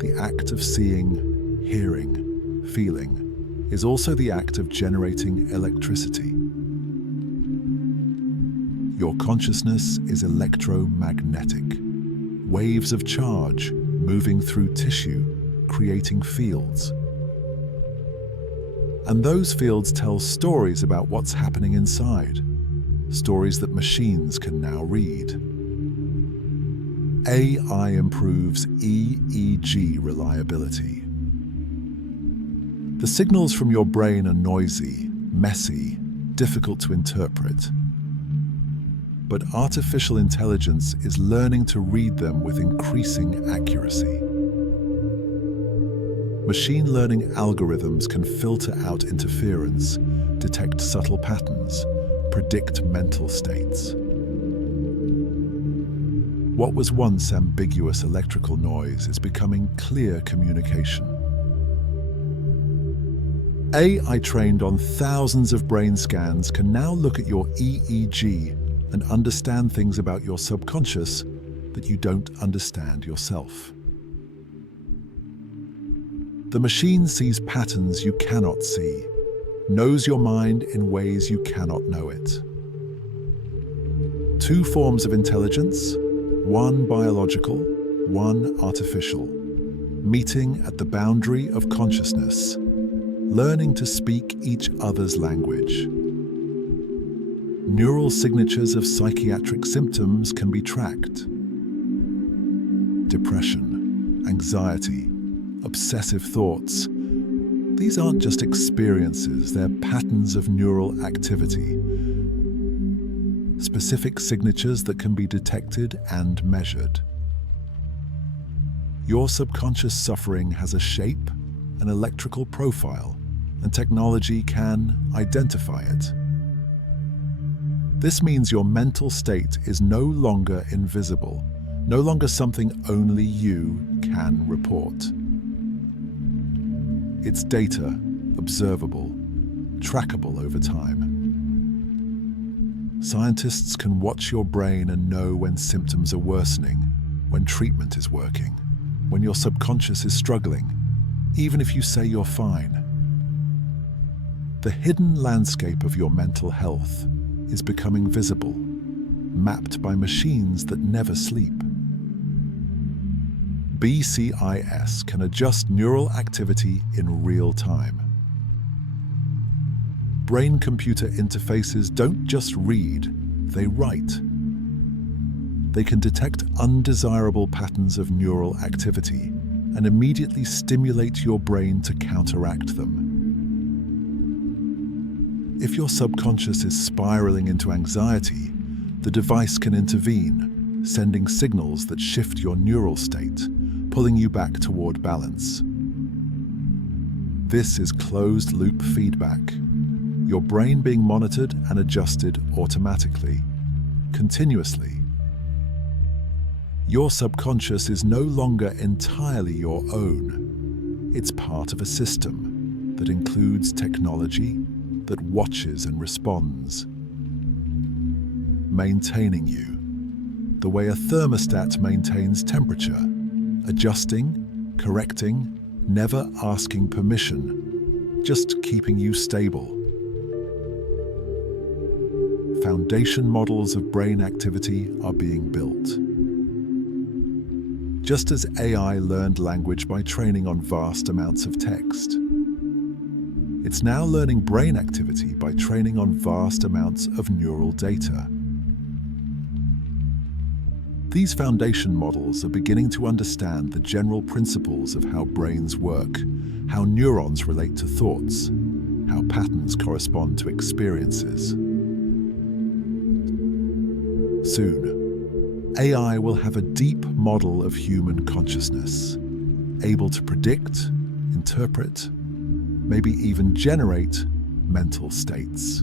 The act of seeing, hearing, feeling is also the act of generating electricity. Your consciousness is electromagnetic, waves of charge moving through tissue, creating fields. And those fields tell stories about what's happening inside, stories that machines can now read. AI improves EEG reliability. The signals from your brain are noisy, messy, difficult to interpret. But artificial intelligence is learning to read them with increasing accuracy. Machine learning algorithms can filter out interference, detect subtle patterns, predict mental states. What was once ambiguous electrical noise is becoming clear communication. AI trained on thousands of brain scans can now look at your EEG and understand things about your subconscious that you don't understand yourself. The machine sees patterns you cannot see, knows your mind in ways you cannot know it. Two forms of intelligence, one biological, one artificial, meeting at the boundary of consciousness, learning to speak each other's language. Neural signatures of psychiatric symptoms can be tracked. Depression, anxiety, obsessive thoughts. These aren't just experiences, they're patterns of neural activity. Specific signatures that can be detected and measured. Your subconscious suffering has a shape, an electrical profile, and technology can identify it. This means your mental state is no longer invisible, no longer something only you can report. It's data, observable, trackable over time. Scientists can watch your brain and know when symptoms are worsening, when treatment is working, when your subconscious is struggling, even if you say you're fine. The hidden landscape of your mental health is becoming visible, mapped by machines that never sleep. BCIS can adjust neural activity in real time. Brain-computer interfaces don't just read, they write. They can detect undesirable patterns of neural activity and immediately stimulate your brain to counteract them. If your subconscious is spiraling into anxiety, the device can intervene, sending signals that shift your neural state, pulling you back toward balance. This is closed-loop feedback, your brain being monitored and adjusted automatically, continuously. Your subconscious is no longer entirely your own. It's part of a system that includes technology that watches and responds, maintaining you, the way a thermostat maintains temperature, adjusting, correcting, never asking permission, just keeping you stable. Foundation models of brain activity are being built. Just as AI learned language by training on vast amounts of text, it's now learning brain activity by training on vast amounts of neural data. These foundation models are beginning to understand the general principles of how brains work, how neurons relate to thoughts, how patterns correspond to experiences. Soon, AI will have a deep model of human consciousness, able to predict, interpret, maybe even generate mental states.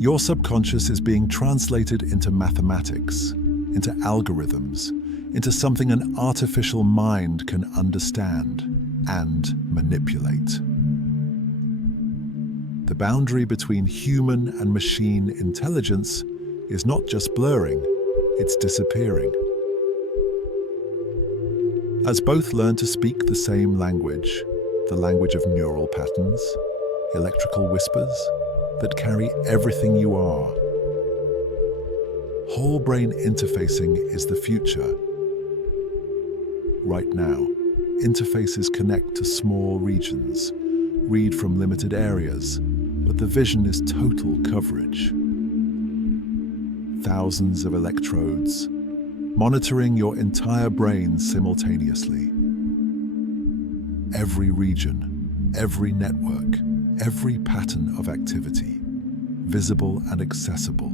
Your subconscious is being translated into mathematics, into algorithms, into something an artificial mind can understand and manipulate. The boundary between human and machine intelligence is not just blurring, it's disappearing. As both learn to speak the same language, the language of neural patterns, electrical whispers that carry everything you are. Whole brain interfacing is the future. Right now, interfaces connect to small regions, read from limited areas, but the vision is total coverage. Thousands of electrodes, monitoring your entire brain simultaneously. Every region, every network, every pattern of activity, visible and accessible.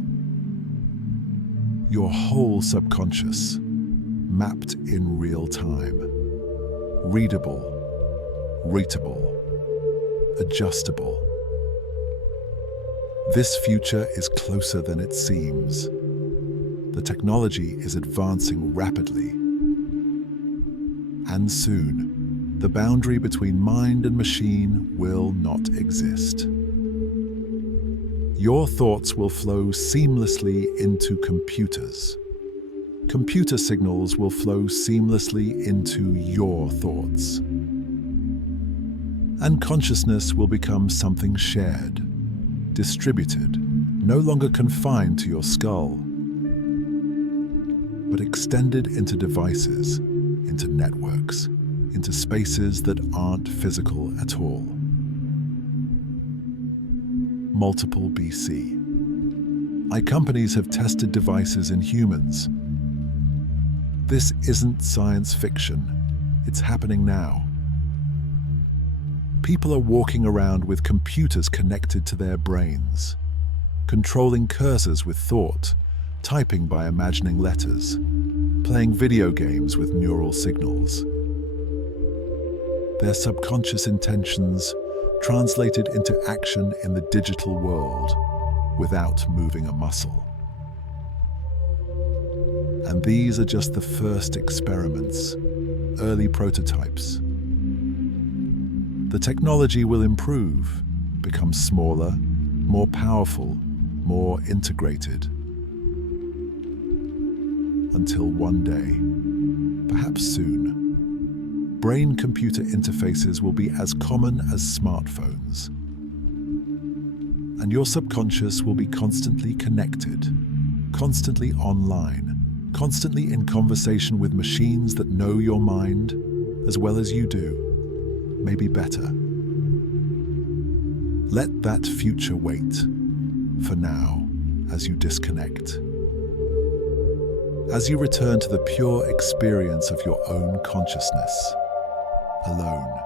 Your whole subconscious, mapped in real time. Readable, readable, adjustable. This future is closer than it seems. The technology is advancing rapidly. And soon, the boundary between mind and machine will not exist. Your thoughts will flow seamlessly into computers. Computer signals will flow seamlessly into your thoughts. And consciousness will become something shared, distributed, no longer confined to your skull, but extended into devices, into networks, into spaces that aren't physical at all. Multiple BC. Companies have tested devices in humans. This isn't science fiction. It's happening now. People are walking around with computers connected to their brains, controlling cursors with thought, typing by imagining letters, playing video games with neural signals. Their subconscious intentions translated into action in the digital world without moving a muscle. And these are just the first experiments, early prototypes. The technology will improve, become smaller, more powerful, more integrated. Until one day, perhaps soon, brain-computer interfaces will be as common as smartphones. And your subconscious will be constantly connected, constantly online, constantly in conversation with machines that know your mind as well as you do, maybe better. Let that future wait, for now, as you disconnect. As you return to the pure experience of your own consciousness, alone,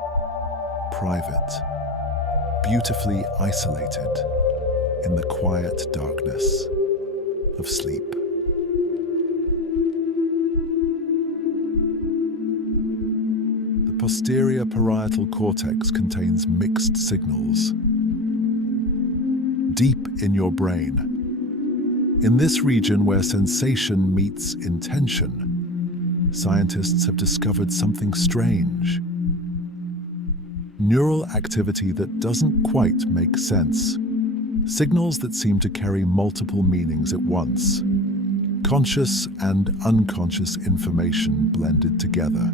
private, beautifully isolated, in the quiet darkness of sleep. The posterior parietal cortex contains mixed signals. Deep in your brain, in this region where sensation meets intention, scientists have discovered something strange. Neural activity that doesn't quite make sense. Signals that seem to carry multiple meanings at once. Conscious and unconscious information blended together.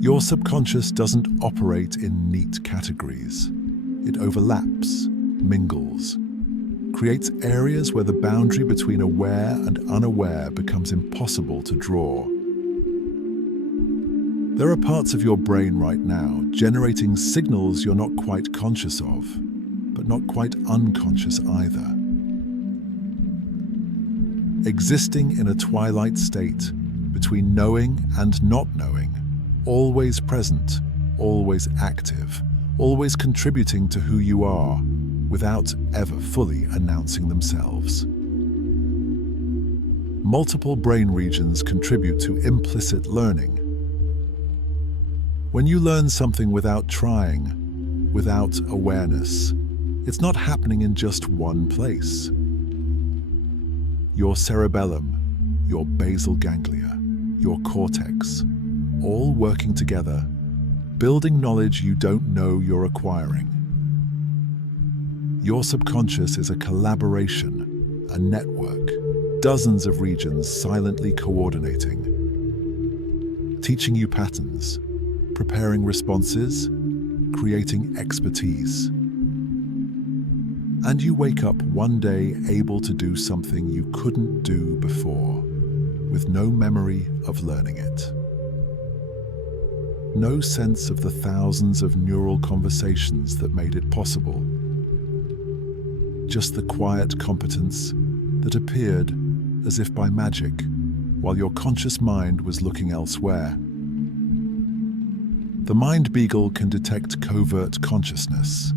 Your subconscious doesn't operate in neat categories. It overlaps, mingles, creates areas where the boundary between aware and unaware becomes impossible to draw. There are parts of your brain right now generating signals you're not quite conscious of, but not quite unconscious either. Existing in a twilight state between knowing and not knowing, always present, always active, always contributing to who you are, without ever fully announcing themselves. Multiple brain regions contribute to implicit learning. When you learn something without trying, without awareness, it's not happening in just one place. Your cerebellum, your basal ganglia, your cortex, all working together, building knowledge you don't know you're acquiring. Your subconscious is a collaboration, a network, dozens of regions silently coordinating, teaching you patterns, preparing responses, creating expertise. And you wake up one day able to do something you couldn't do before, with no memory of learning it. No sense of the thousands of neural conversations that made it possible. Just the quiet competence that appeared as if by magic, while your conscious mind was looking elsewhere. The Mind Beagle can detect covert consciousness.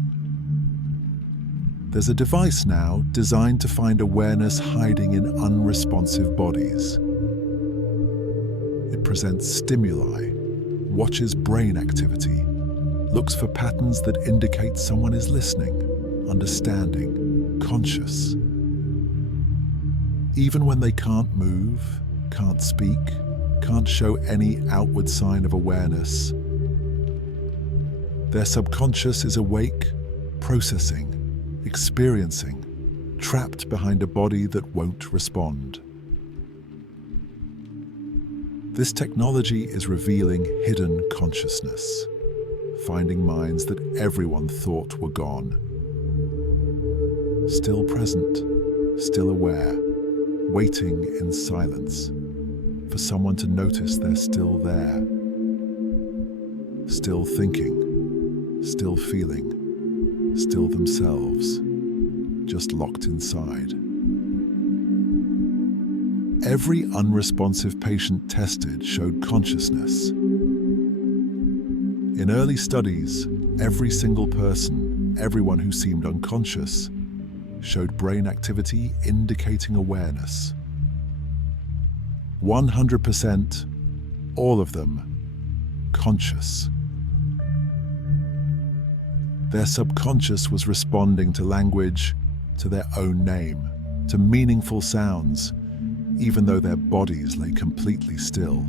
There's a device now designed to find awareness hiding in unresponsive bodies. It presents stimuli, watches brain activity, looks for patterns that indicate someone is listening, understanding, conscious. Even when they can't move, can't speak, can't show any outward sign of awareness, their subconscious is awake, processing, experiencing, trapped behind a body that won't respond. This technology is revealing hidden consciousness, finding minds that everyone thought were gone. Still present, still aware, waiting in silence for someone to notice they're still there. Still thinking, still feeling, still themselves, just locked inside. Every unresponsive patient tested showed consciousness. In early studies, every single person, everyone who seemed unconscious, showed brain activity indicating awareness. 100%, all of them, conscious. Their subconscious was responding to language, to their own name, to meaningful sounds, even though their bodies lay completely still.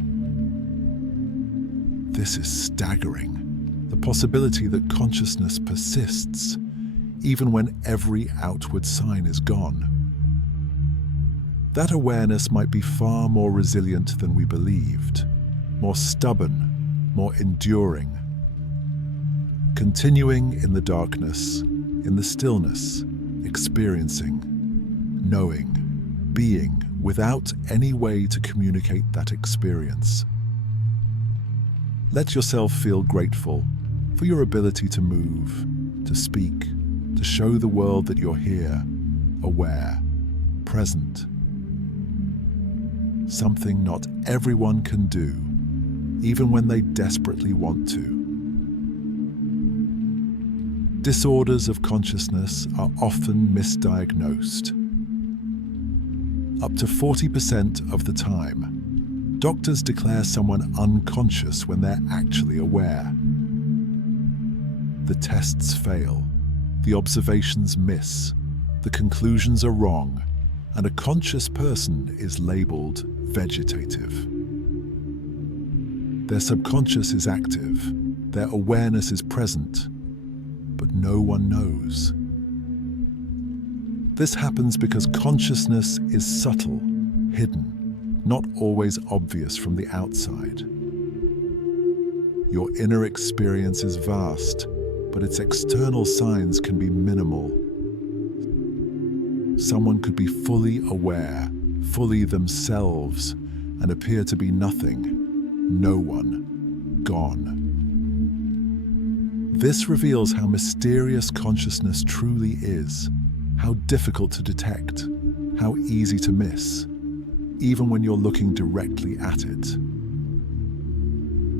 This is staggering. The possibility that consciousness persists, even when every outward sign is gone. That awareness might be far more resilient than we believed, more stubborn, more enduring. Continuing in the darkness, in the stillness, experiencing, knowing, being, without any way to communicate that experience. Let yourself feel grateful for your ability to move, to speak, to show the world that you're here, aware, present. Something not everyone can do, even when they desperately want to. Disorders of consciousness are often misdiagnosed. Up to 40% of the time, doctors declare someone unconscious when they're actually aware. The tests fail, the observations miss, the conclusions are wrong, and a conscious person is labeled vegetative. Their subconscious is active, their awareness is present, but no one knows. This happens because consciousness is subtle, hidden, not always obvious from the outside. Your inner experience is vast, but its external signs can be minimal. Someone could be fully aware, fully themselves, and appear to be nothing, no one, gone. This reveals how mysterious consciousness truly is, how difficult to detect, how easy to miss, even when you're looking directly at it.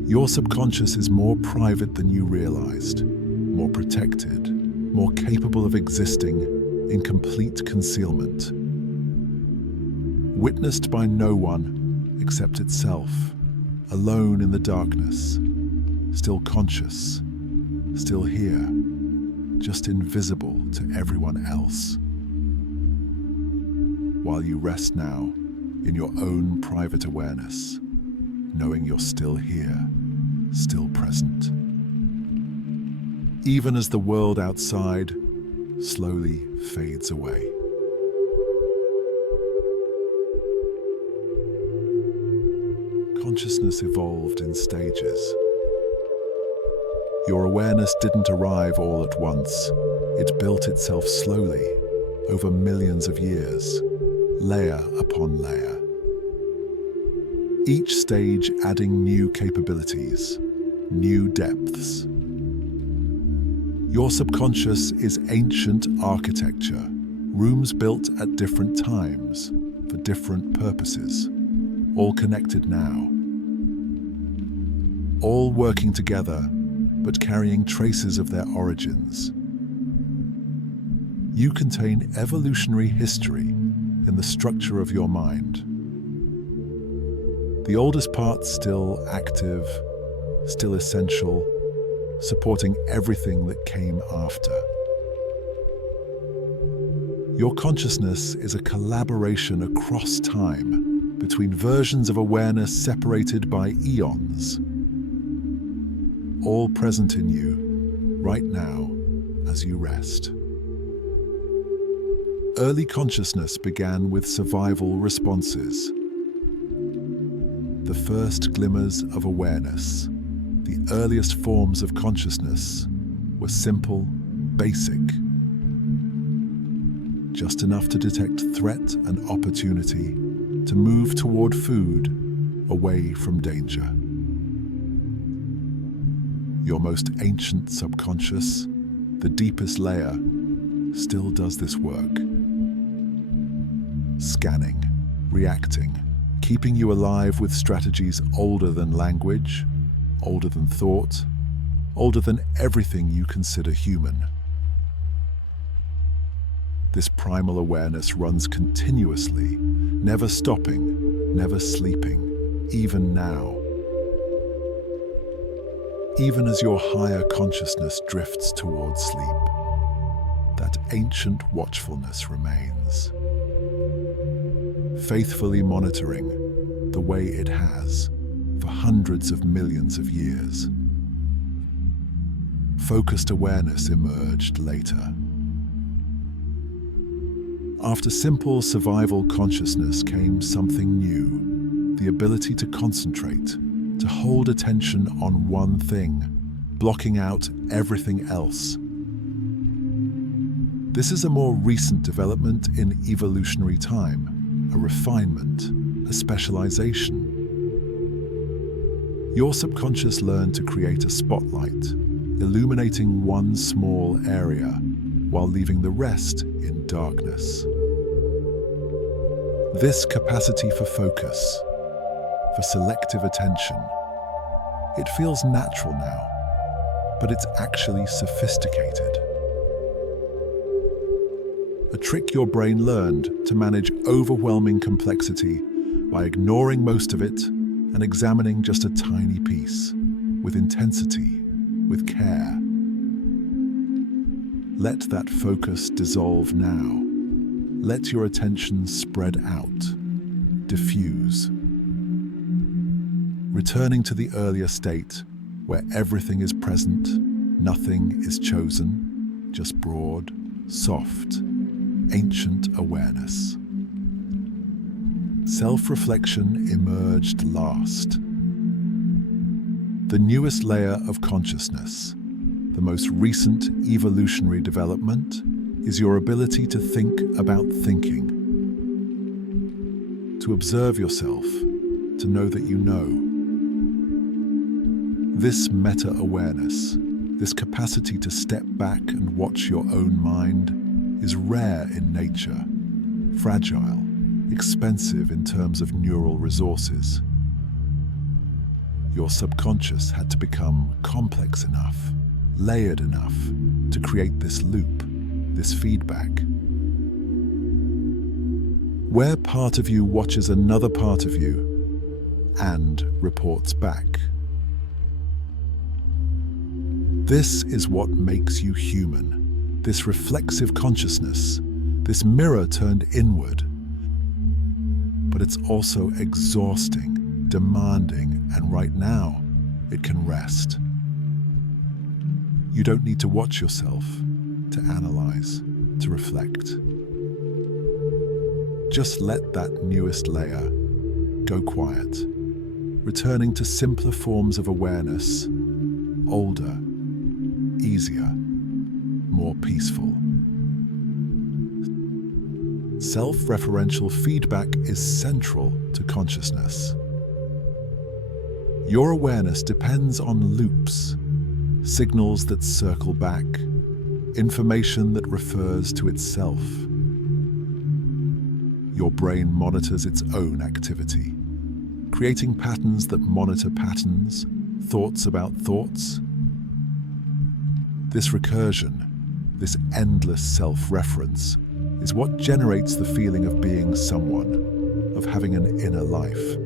Your subconscious is more private than you realized, more protected, more capable of existing in complete concealment. Witnessed by no one except itself, alone in the darkness, still conscious, still here, just invisible to everyone else. While you rest now in your own private awareness, knowing you're still here, still present. Even as the world outside slowly fades away. Consciousness evolved in stages. Your awareness didn't arrive all at once. It built itself slowly, over millions of years, layer upon layer. Each stage adding new capabilities, new depths. Your subconscious is ancient architecture, rooms built at different times, for different purposes, all connected now. All working together, but carrying traces of their origins. You contain evolutionary history in the structure of your mind. The oldest parts still active, still essential, supporting everything that came after. Your consciousness is a collaboration across time between versions of awareness separated by eons. All present in you, right now, as you rest. Early consciousness began with survival responses. The first glimmers of awareness, the earliest forms of consciousness were simple, basic, just enough to detect threat and opportunity, to move toward food, away from danger. Your most ancient subconscious, the deepest layer, still does this work. Scanning, reacting, keeping you alive with strategies older than language, older than thought, older than everything you consider human. This primal awareness runs continuously, never stopping, never sleeping, even now. Even as your higher consciousness drifts towards sleep, that ancient watchfulness remains, faithfully monitoring the way it has for hundreds of millions of years. Focused awareness emerged later. After simple survival consciousness came something new, the ability to concentrate, to hold attention on one thing, blocking out everything else. This is a more recent development in evolutionary time, a refinement, a specialization. Your subconscious learned to create a spotlight, illuminating one small area while leaving the rest in darkness. This capacity for focus, for selective attention, it feels natural now, but it's actually sophisticated. A trick your brain learned to manage overwhelming complexity by ignoring most of it and examining just a tiny piece, with intensity, with care. Let that focus dissolve now. Let your attention spread out, diffuse. Returning to the earlier state where everything is present, nothing is chosen, just broad, soft, ancient awareness. Self-reflection emerged last. The newest layer of consciousness, the most recent evolutionary development, is your ability to think about thinking, to observe yourself, to know that you know. This meta-awareness, this capacity to step back and watch your own mind, is rare in nature, fragile, expensive in terms of neural resources. Your subconscious had to become complex enough, layered enough, to create this loop, this feedback. Where part of you watches another part of you and reports back. This is what makes you human, this reflexive consciousness, this mirror turned inward. But it's also exhausting, demanding, and right now, it can rest. You don't need to watch yourself, to analyze, to reflect. Just let that newest layer go quiet, returning to simpler forms of awareness, older, easier, more peaceful. Self-referential feedback is central to consciousness. Your awareness depends on loops, signals that circle back, information that refers to itself. Your brain monitors its own activity, creating patterns that monitor patterns, thoughts about thoughts. This recursion, this endless self-reference, is what generates the feeling of being someone, of having an inner life.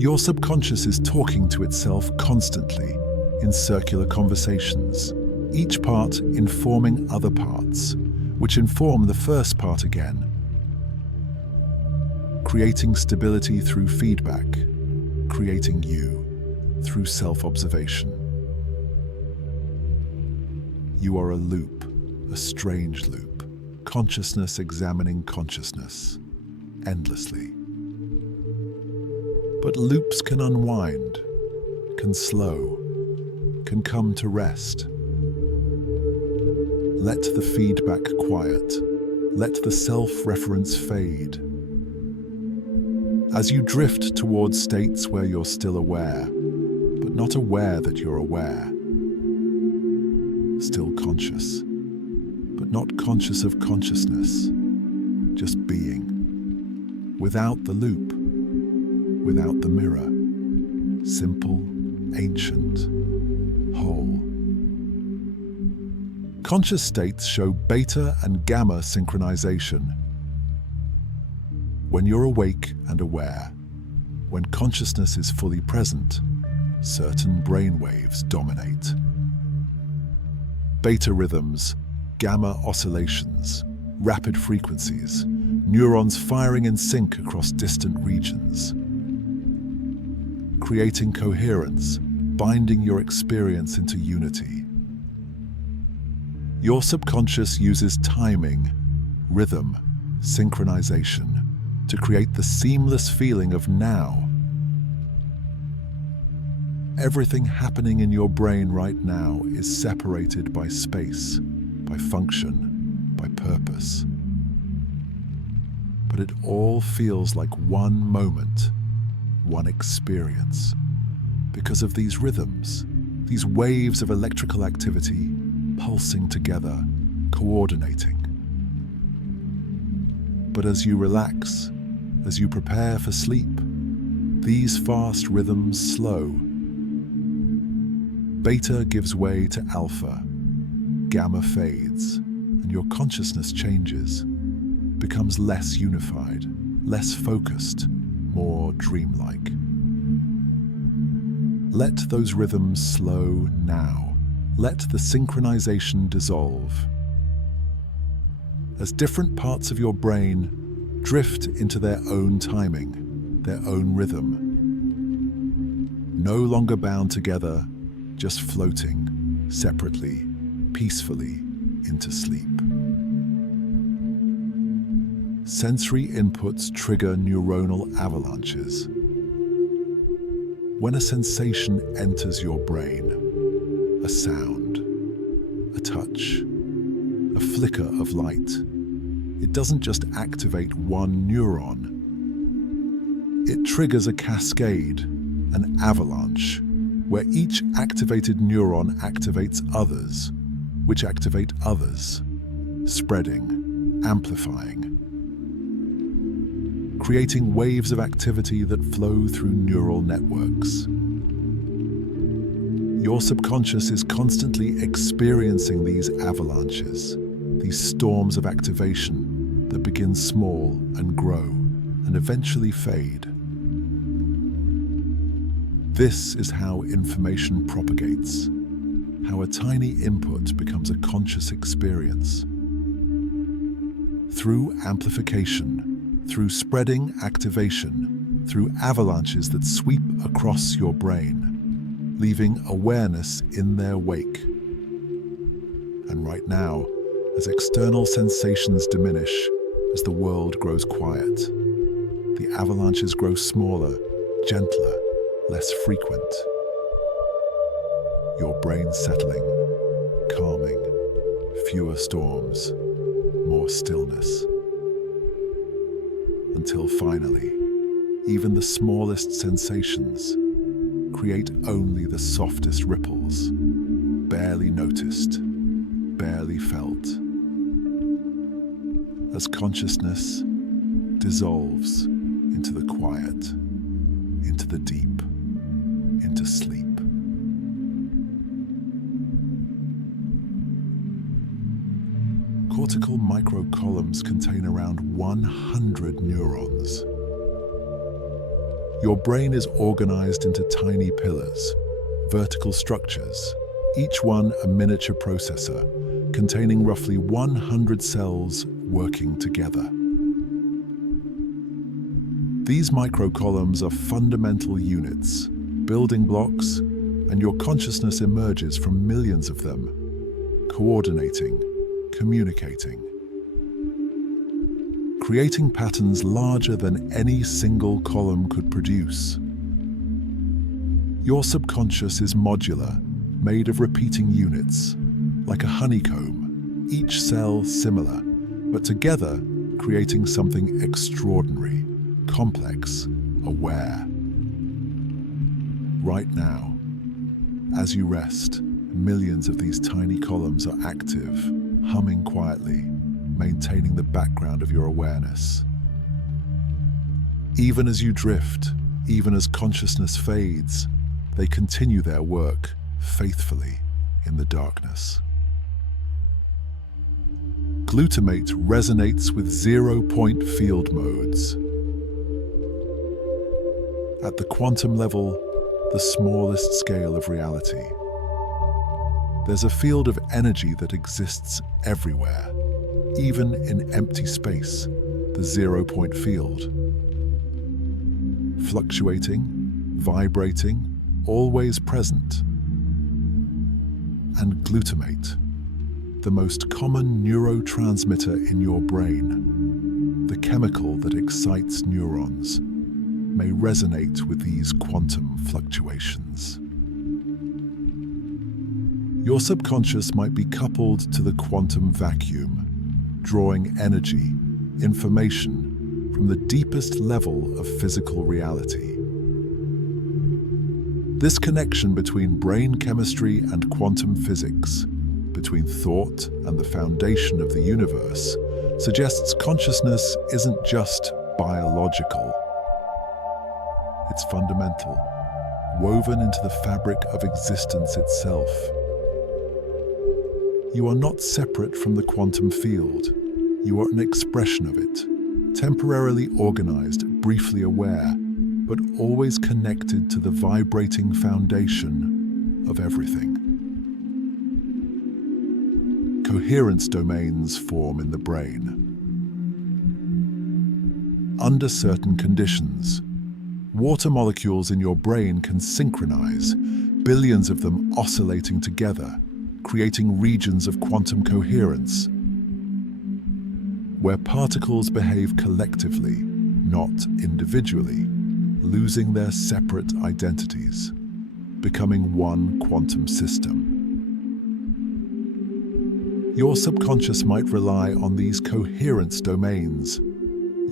Your subconscious is talking to itself constantly, in circular conversations, each part informing other parts, which inform the first part again. Creating stability through feedback, creating you through self-observation. You are a loop, a strange loop, consciousness examining consciousness, endlessly. But loops can unwind, can slow, can come to rest. Let the feedback quiet. Let the self-reference fade. As you drift towards states where you're still aware, but not aware that you're aware. Still conscious, but not conscious of consciousness. Just being. Without the loop, without the mirror. Simple, ancient, whole. Conscious states show beta and gamma synchronization. When you're awake and aware, when consciousness is fully present, certain brain waves dominate. Beta rhythms, gamma oscillations, rapid frequencies, neurons firing in sync across distant regions, creating coherence, binding your experience into unity. Your subconscious uses timing, rhythm, synchronization to create the seamless feeling of now. Everything happening in your brain right now is separated by space, by function, by purpose. But it all feels like one moment, one experience, because of these rhythms, these waves of electrical activity pulsing together, coordinating. But as you relax, as you prepare for sleep, these fast rhythms slow. Beta gives way to alpha, gamma fades, and your consciousness changes, becomes less unified, less focused, more dreamlike. Let those rhythms slow now. Let the synchronization dissolve. As different parts of your brain drift into their own timing, their own rhythm. No longer bound together, just floating, separately, peacefully, into sleep. Sensory inputs trigger neuronal avalanches. When a sensation enters your brain, a sound, a touch, a flicker of light, it doesn't just activate one neuron. It triggers a cascade, an avalanche, where each activated neuron activates others, which activate others, spreading, amplifying, creating waves of activity that flow through neural networks. Your subconscious is constantly experiencing these avalanches, these storms of activation that begin small and grow and eventually fade. This is how information propagates, how a tiny input becomes a conscious experience. Through amplification, through spreading activation, through avalanches that sweep across your brain, leaving awareness in their wake. And right now, as external sensations diminish, as the world grows quiet, the avalanches grow smaller, gentler, less frequent. Your brain settling, calming, fewer storms, more stillness. Until finally, even the smallest sensations create only the softest ripples, barely noticed, barely felt. As consciousness dissolves into the quiet, into the deep, into sleep. Cortical microcolumns contain around 100 neurons. Your brain is organized into tiny pillars, vertical structures, each one a miniature processor, containing roughly 100 cells working together. These microcolumns are fundamental units, building blocks, and your consciousness emerges from millions of them, coordinating, communicating, creating patterns larger than any single column could produce. Your subconscious is modular, made of repeating units, like a honeycomb, each cell similar, but together creating something extraordinary, complex, aware. Right now, as you rest, millions of these tiny columns are active, humming quietly, maintaining the background of your awareness. Even as you drift, even as consciousness fades, they continue their work faithfully in the darkness. Glutamate resonates with zero-point field modes. At the quantum level, the smallest scale of reality. There's a field of energy that exists everywhere, even in empty space, the zero-point field. Fluctuating, vibrating, always present. And glutamate, the most common neurotransmitter in your brain, the chemical that excites neurons, may resonate with these quantum fluctuations. Your subconscious might be coupled to the quantum vacuum, drawing energy, information from the deepest level of physical reality. This connection between brain chemistry and quantum physics, between thought and the foundation of the universe, suggests consciousness isn't just biological. It's fundamental, woven into the fabric of existence itself. You are not separate from the quantum field. You are an expression of it, temporarily organized, briefly aware, but always connected to the vibrating foundation of everything. Coherence domains form in the brain. Under certain conditions, water molecules in your brain can synchronize, billions of them oscillating together, creating regions of quantum coherence, where particles behave collectively, not individually, losing their separate identities, becoming one quantum system. Your subconscious might rely on these coherence domains,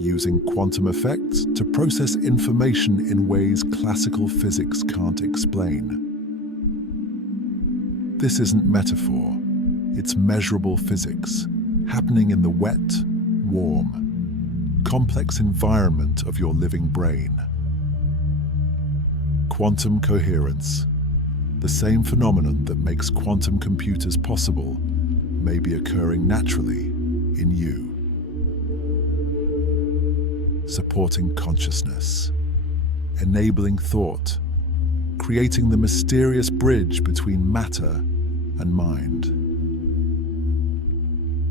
using quantum effects to process information in ways classical physics can't explain. This isn't metaphor, it's measurable physics, happening in the wet, warm, complex environment of your living brain. Quantum coherence, the same phenomenon that makes quantum computers possible, may be occurring naturally in you, supporting consciousness, enabling thought, creating the mysterious bridge between matter and mind.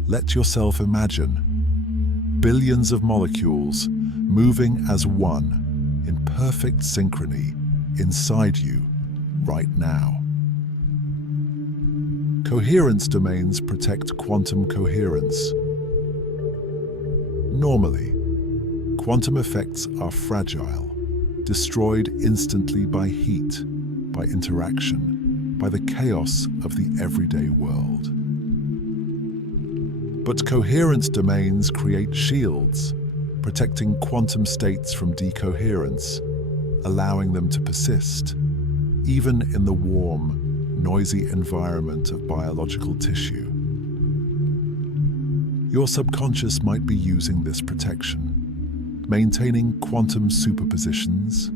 Let yourself imagine billions of molecules moving as one in perfect synchrony inside you right now. Coherence domains protect quantum coherence. Normally, quantum effects are fragile, destroyed instantly by heat, by interaction, by the chaos of the everyday world. But coherence domains create shields, protecting quantum states from decoherence, allowing them to persist, even in the warm, noisy environment of biological tissue. Your subconscious might be using this protection, maintaining quantum superpositions,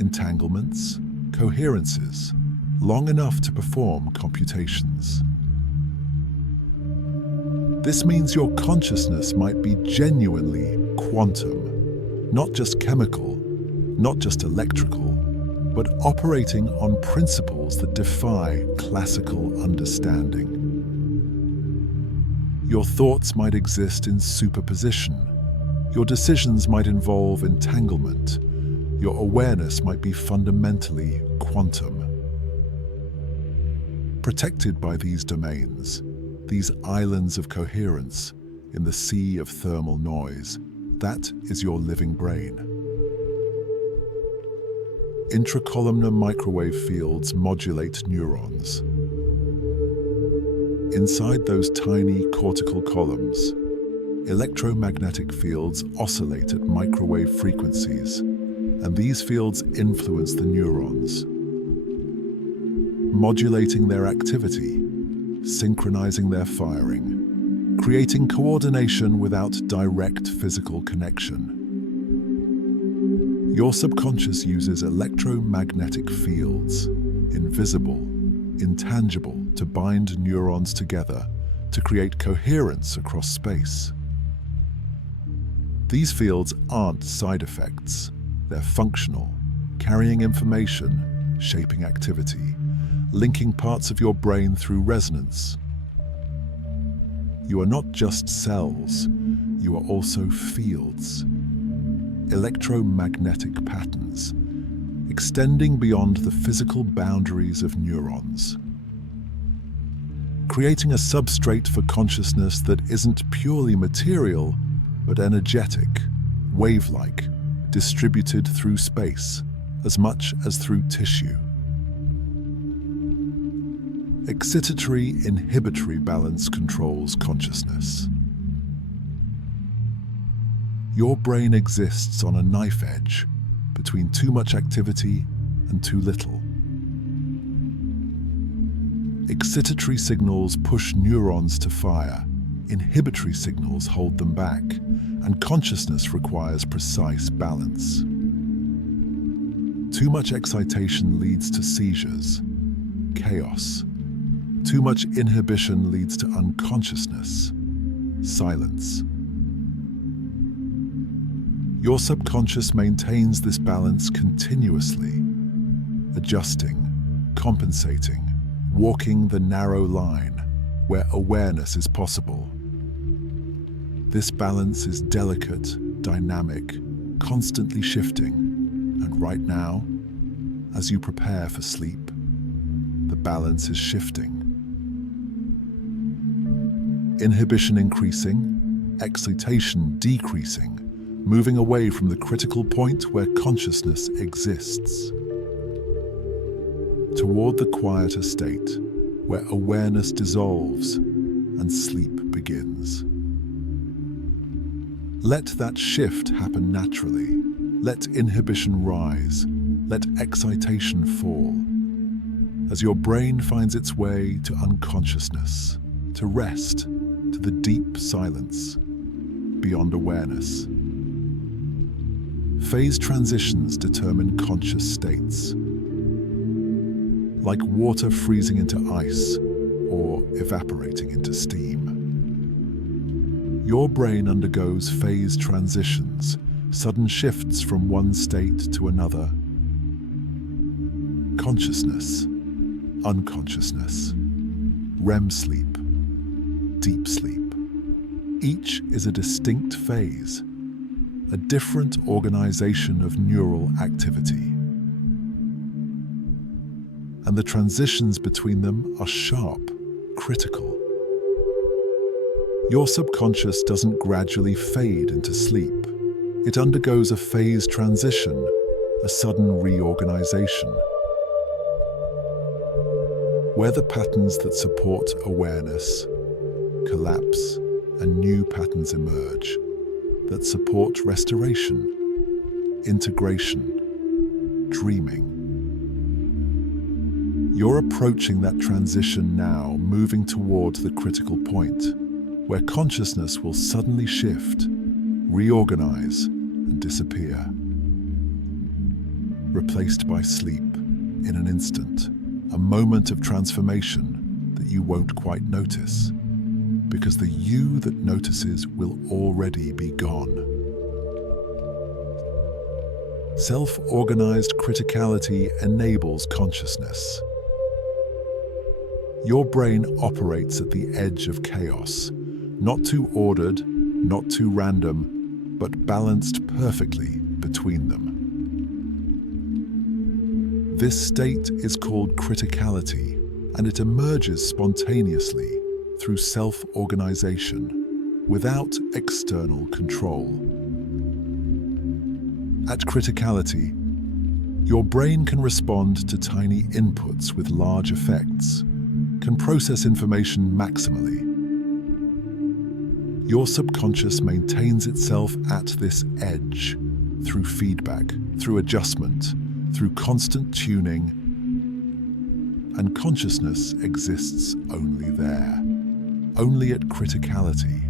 entanglements, coherences, long enough to perform computations. This means your consciousness might be genuinely quantum, not just chemical, not just electrical, but operating on principles that defy classical understanding. Your thoughts might exist in superposition. Your decisions might involve entanglement. Your awareness might be fundamentally quantum. Protected by these domains, these islands of coherence in the sea of thermal noise, that is your living brain. Intracolumnar microwave fields modulate neurons. Inside those tiny cortical columns, electromagnetic fields oscillate at microwave frequencies, and these fields influence the neurons, modulating their activity, synchronizing their firing, creating coordination without direct physical connection. Your subconscious uses electromagnetic fields, invisible, intangible, to bind neurons together to create coherence across space. These fields aren't side effects, they're functional, carrying information, shaping activity, linking parts of your brain through resonance. You are not just cells, you are also fields. Electromagnetic patterns, extending beyond the physical boundaries of neurons, creating a substrate for consciousness that isn't purely material, but energetic, wave-like, distributed through space, as much as through tissue. Excitatory-inhibitory balance controls consciousness. Your brain exists on a knife edge between too much activity and too little. Excitatory signals push neurons to fire, inhibitory signals hold them back, and consciousness requires precise balance. Too much excitation leads to seizures, chaos. Too much inhibition leads to unconsciousness, silence. Your subconscious maintains this balance continuously, adjusting, compensating, walking the narrow line where awareness is possible. This balance is delicate, dynamic, constantly shifting, and right now, as you prepare for sleep, the balance is shifting. Inhibition increasing, excitation decreasing, moving away from the critical point where consciousness exists, toward the quieter state where awareness dissolves and sleep begins. Let that shift happen naturally. Let inhibition rise. Let excitation fall. As your brain finds its way to unconsciousness, to rest, to the deep silence beyond awareness. Phase transitions determine conscious states, like water freezing into ice or evaporating into steam. Your brain undergoes phase transitions, sudden shifts from one state to another. Consciousness, unconsciousness, REM sleep, deep sleep. Each is a distinct phase, a different organization of neural activity. And the transitions between them are sharp, critical. Your subconscious doesn't gradually fade into sleep. It undergoes a phase transition, a sudden reorganization, where the patterns that support awareness collapse and new patterns emerge that support restoration, integration, dreaming. You're approaching that transition now, moving toward the critical point, where consciousness will suddenly shift, reorganize, and disappear. Replaced by sleep in an instant, a moment of transformation that you won't quite notice, because the you that notices will already be gone. Self-organized criticality enables consciousness. Your brain operates at the edge of chaos, not too ordered, not too random, but balanced perfectly between them. This state is called criticality, and it emerges spontaneously through self-organization, without external control. At criticality, Your brain can respond to tiny inputs with large effects, can process information maximally. Your subconscious maintains itself at this edge through feedback, through adjustment, through constant tuning, and consciousness exists only there, only at criticality.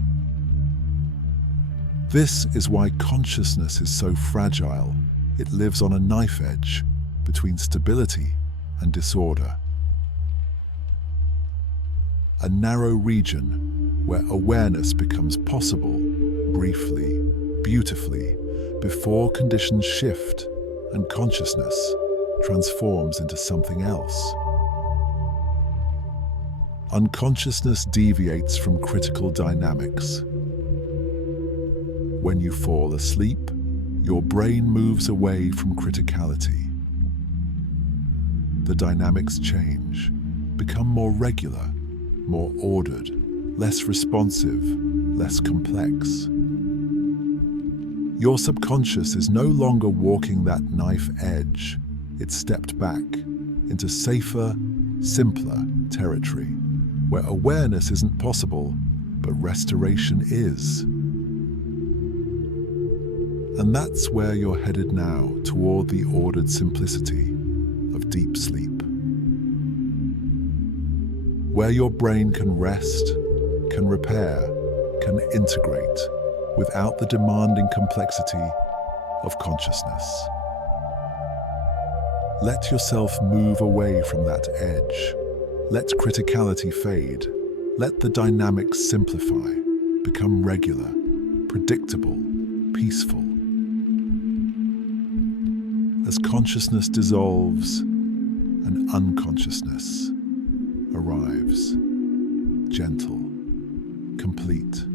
This is why consciousness is so fragile. It lives on a knife edge between stability and disorder. A narrow region where awareness becomes possible briefly, beautifully, before conditions shift and consciousness transforms into something else. Unconsciousness deviates from critical dynamics. When you fall asleep, your brain moves away from criticality. The dynamics change, become more regular, more ordered, less responsive, less complex. Your subconscious is no longer walking that knife edge. It's stepped back into safer, simpler territory, where awareness isn't possible, but restoration is. And that's where you're headed now, toward the ordered simplicity of deep sleep. Where your brain can rest, can repair, can integrate without the demanding complexity of consciousness. Let yourself move away from that edge. Let criticality fade. Let the dynamics simplify, become regular, predictable, peaceful. As consciousness dissolves and unconsciousness arrives, gentle, complete,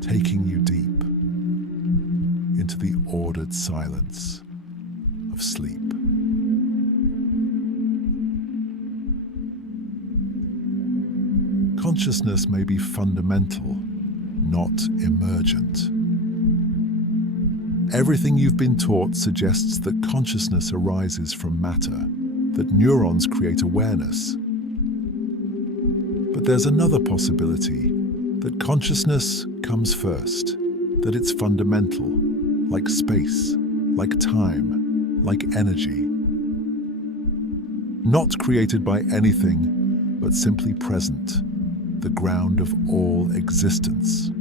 taking you deep into the ordered silence of sleep. Consciousness may be fundamental, not emergent. Everything you've been taught suggests that consciousness arises from matter, that neurons create awareness. But there's another possibility, that consciousness comes first, that it's fundamental, like space, like time, like energy. Not created by anything, but simply present, the ground of all existence.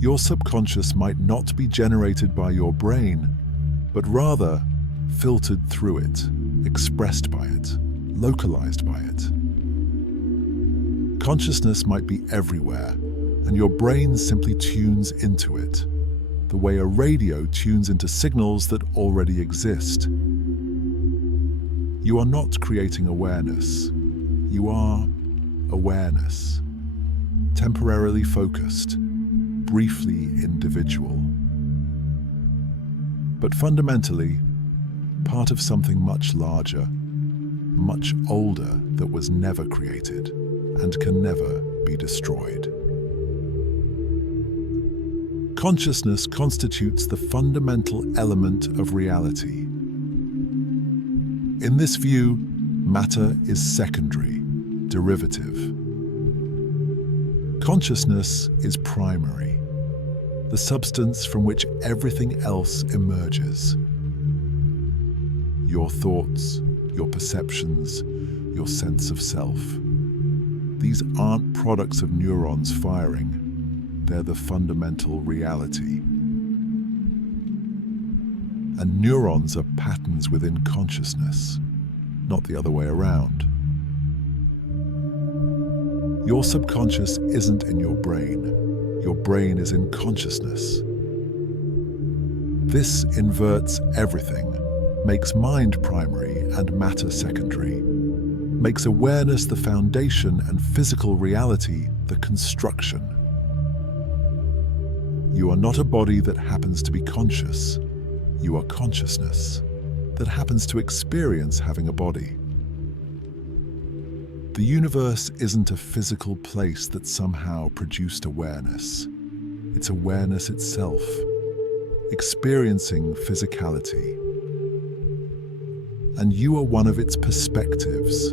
Your subconscious might not be generated by your brain, but rather filtered through it, expressed by it, localized by it. Consciousness might be everywhere, and your brain simply tunes into it, the way a radio tunes into signals that already exist. You are not creating awareness. You are awareness, temporarily focused, briefly individual, but fundamentally part of something much larger, much older, that was never created and can never be destroyed. Consciousness constitutes the fundamental element of reality. In this view, matter is secondary, derivative. Consciousness is primary, the substance from which everything else emerges. Your thoughts, your perceptions, your sense of self. These aren't products of neurons firing. They're the fundamental reality. And neurons are patterns within consciousness, not the other way around. Your subconscious isn't in your brain. Your brain is in consciousness. This inverts everything, makes mind primary and matter secondary, makes awareness the foundation and physical reality the construction. You are not a body that happens to be conscious. You are consciousness that happens to experience having a body. The universe isn't a physical place that somehow produced awareness. It's awareness itself, experiencing physicality, and you are one of its perspectives,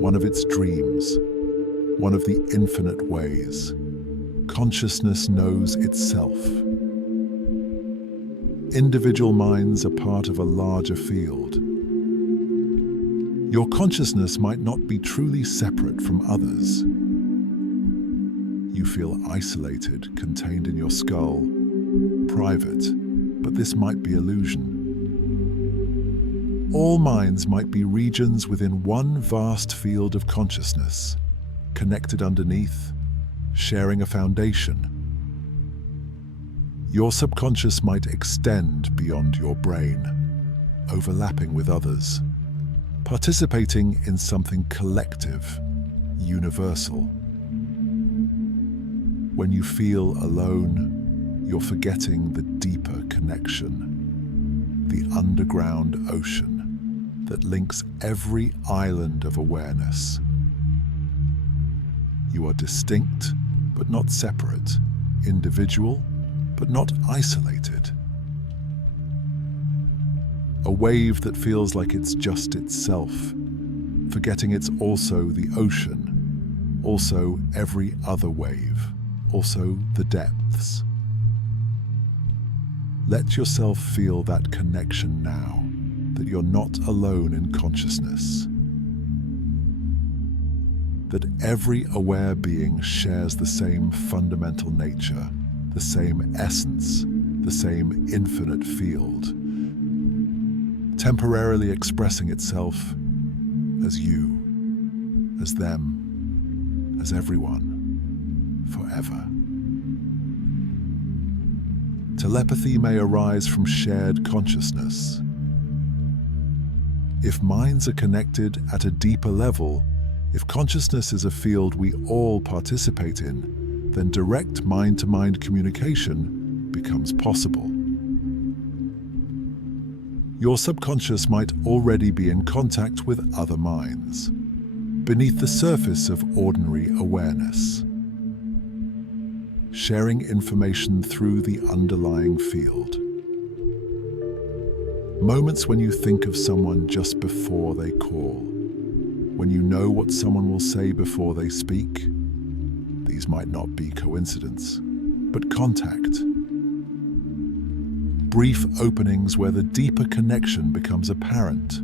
one of its dreams, one of the infinite ways consciousness knows itself. Individual minds are part of a larger field. Your consciousness might not be truly separate from others. You feel isolated, contained in your skull, private, but this might be illusion. All minds might be regions within one vast field of consciousness, connected underneath, sharing a foundation. Your subconscious might extend beyond your brain, overlapping with others, participating in something collective, universal. When you feel alone, you're forgetting the deeper connection, the underground ocean that links every island of awareness. You are distinct, but not separate, individual, but not isolated. A wave that feels like it's just itself, forgetting it's also the ocean, also every other wave, also the depths. Let yourself feel that connection now, that you're not alone in consciousness. That every aware being shares the same fundamental nature, the same essence, the same infinite field, temporarily expressing itself as you, as them, as everyone, forever. Telepathy may arise from shared consciousness. If minds are connected at a deeper level, if consciousness is a field we all participate in, then direct mind-to-mind communication becomes possible. Your subconscious might already be in contact with other minds, beneath the surface of ordinary awareness, sharing information through the underlying field. Moments when you think of someone just before they call, when you know what someone will say before they speak. These might not be coincidence, but contact. Brief openings where the deeper connection becomes apparent.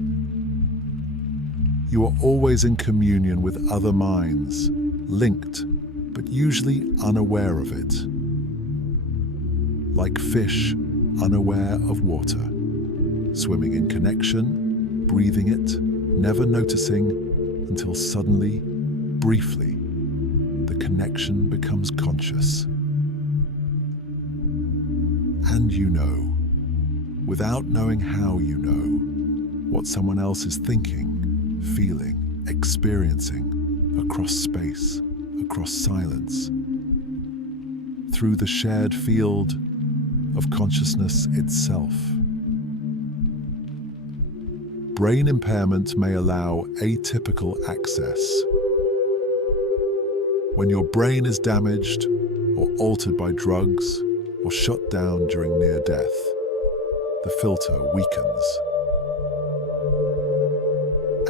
You are always in communion with other minds, linked, but usually unaware of it. Like fish, unaware of water, swimming in connection, breathing it, never noticing, until suddenly, briefly, the connection becomes conscious. And you know, without knowing how you know, what someone else is thinking, feeling, experiencing, across space, across silence, through the shared field of consciousness itself. Brain impairment may allow atypical access. When your brain is damaged or altered by drugs or shut down during near death, the filter weakens.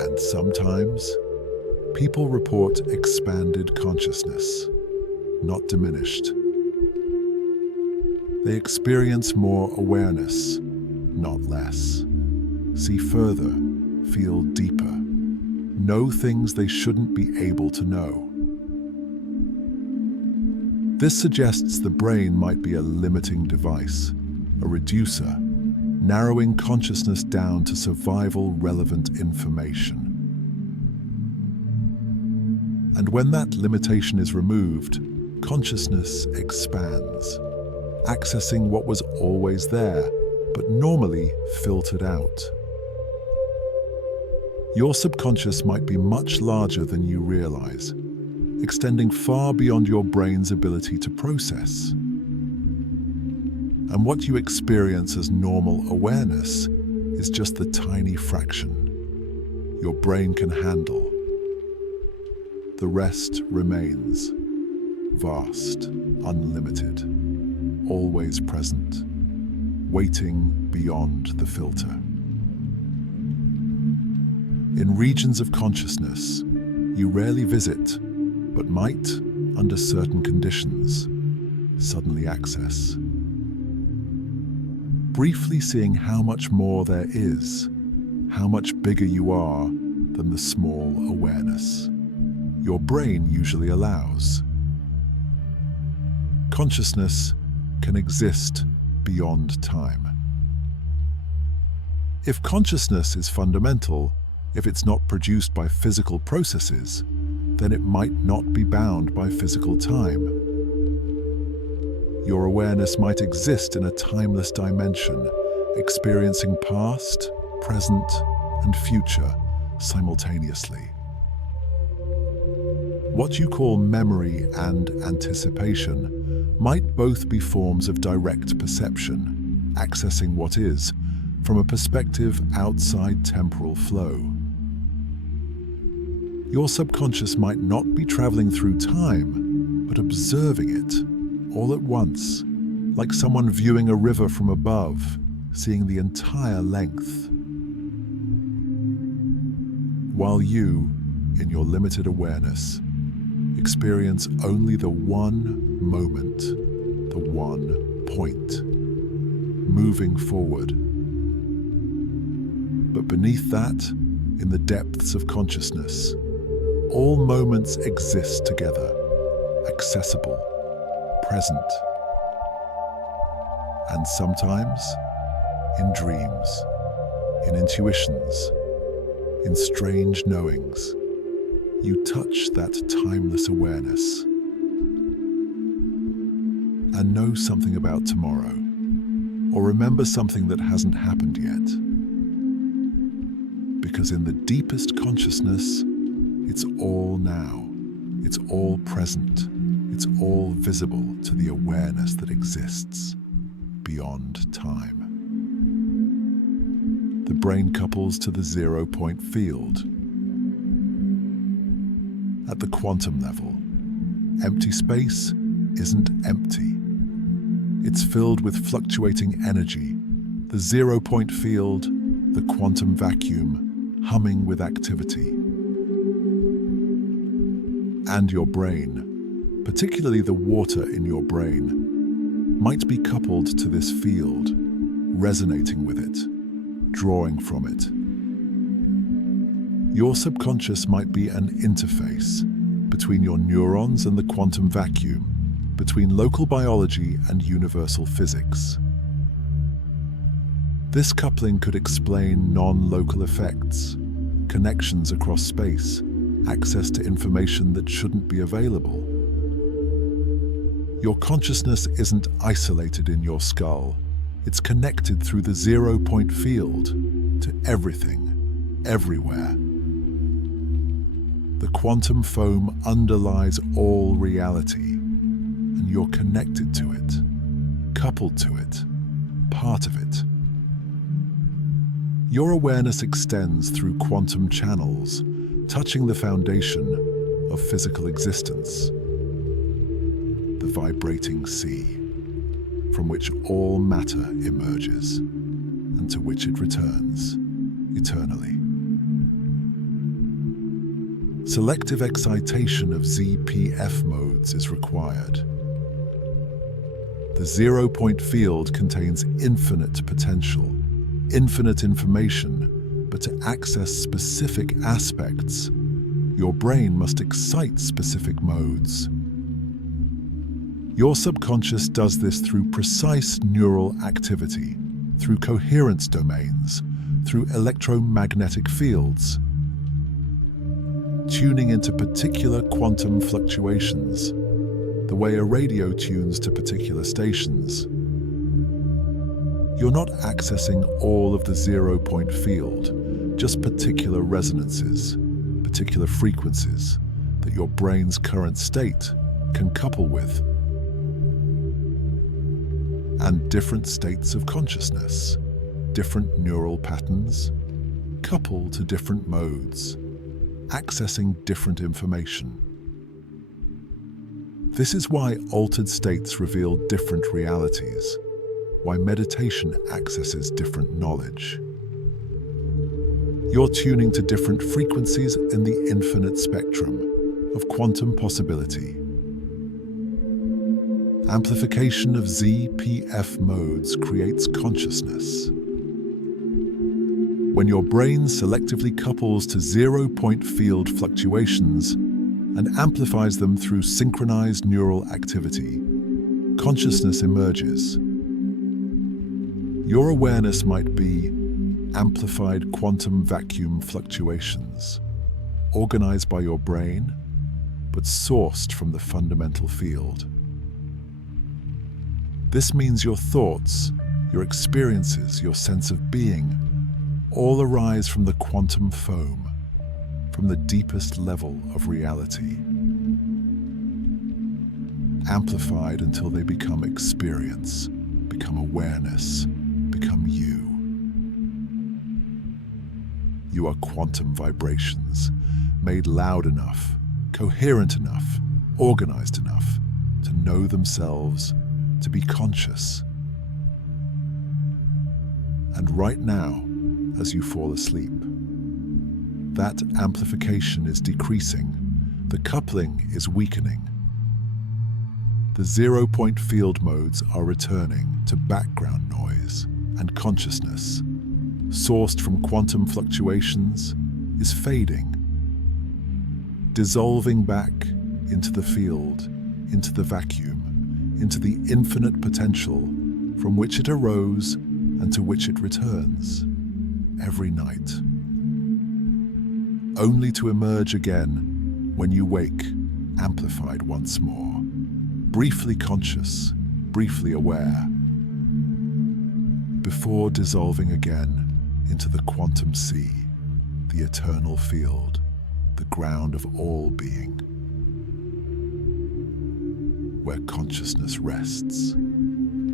And sometimes, people report expanded consciousness, not diminished. They experience more awareness, not less. See further, feel deeper, know things they shouldn't be able to know. This suggests the brain might be a limiting device, a reducer, narrowing consciousness down to survival-relevant information. And when that limitation is removed, consciousness expands, accessing what was always there, but normally filtered out. Your subconscious might be much larger than you realize, extending far beyond your brain's ability to process. And what you experience as normal awareness is just the tiny fraction your brain can handle. The rest remains vast, unlimited, always present, waiting beyond the filter. in regions of consciousness you rarely visit, but might, under certain conditions, suddenly access. Briefly seeing how much more there is, how much bigger you are than the small awareness your brain usually allows. Consciousness can exist beyond time. If consciousness is fundamental, if it's not produced by physical processes, then it might not be bound by physical time. Your awareness might exist in a timeless dimension, experiencing past, present, and future simultaneously. What you call memory and anticipation might both be forms of direct perception, accessing what is, from a perspective outside temporal flow. Your subconscious might not be traveling through time, but observing it all at once, like someone viewing a river from above, seeing the entire length. While you, in your limited awareness, experience only the one moment, the one point, moving forward. But beneath that, in the depths of consciousness, all moments exist together, accessible, present, and sometimes in dreams, in intuitions, in strange knowings, you touch that timeless awareness and know something about tomorrow, or remember something that hasn't happened yet. Because in the deepest consciousness, it's all now, it's all present, it's all visible to the awareness that exists beyond time. The brain couples to the 0-point field. At the quantum level, empty space isn't empty. It's filled with fluctuating energy, the 0-point field, the quantum vacuum, humming with activity. And your brain, particularly the water in your brain, might be coupled to this field, resonating with it, drawing from it. Your subconscious might be an interface between your neurons and the quantum vacuum, between local biology and universal physics. This coupling could explain non-local effects, connections across space, access to information that shouldn't be available. Your consciousness isn't isolated in your skull. It's connected through the 0-point field to everything, everywhere. The quantum foam underlies all reality, and you're connected to it, coupled to it, part of it. Your awareness extends through quantum channels, touching the foundation of physical existence, the vibrating sea, from which all matter emerges and to which it returns eternally. Selective excitation of ZPF modes is required. The 0-point field contains infinite potential, infinite information, but to access specific aspects, your brain must excite specific modes. Your subconscious does this through precise neural activity, through coherence domains, through electromagnetic fields, tuning into particular quantum fluctuations, the way a radio tunes to particular stations. You're not accessing all of the 0-point field, just particular resonances, particular frequencies that your brain's current state can couple with. And different states of consciousness, different neural patterns, couple to different modes, accessing different information. This is why altered states reveal different realities, why meditation accesses different knowledge. You're tuning to different frequencies in the infinite spectrum of quantum possibility. Amplification of ZPF modes creates consciousness. When your brain selectively couples to zero-point field fluctuations and amplifies them through synchronized neural activity, consciousness emerges. Your awareness might be amplified quantum vacuum fluctuations, organized by your brain, but sourced from the fundamental field. This means your thoughts, your experiences, your sense of being, all arise from the quantum foam, from the deepest level of reality. Amplified until they become experience, become awareness, become you. You are quantum vibrations, made loud enough, coherent enough, organized enough to know themselves, to be conscious. And right now, as you fall asleep, that amplification is decreasing, the coupling is weakening. The zero-point field modes are returning to background noise, and consciousness, sourced from quantum fluctuations, is fading, dissolving back into the field, into the vacuum, into the infinite potential from which it arose and to which it returns every night, only to emerge again when you wake, amplified once more, briefly conscious, briefly aware, before dissolving again into the quantum sea, the eternal field, the ground of all being, where consciousness rests,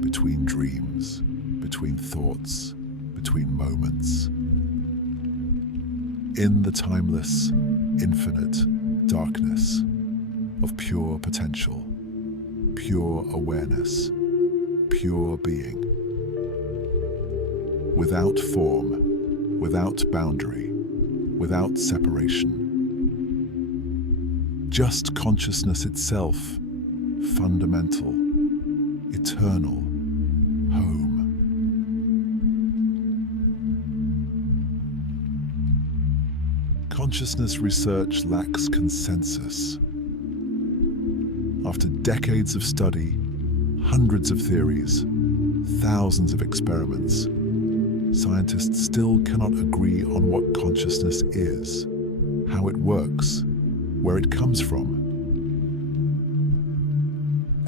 between dreams, between thoughts, between moments, in the timeless, infinite darkness of pure potential, pure awareness, pure being, without form, without boundary, without separation. Just consciousness itself, fundamental, eternal, home. Consciousness research lacks consensus. After decades of study, hundreds of theories, thousands of experiments, scientists still cannot agree on what consciousness is, how it works, where it comes from.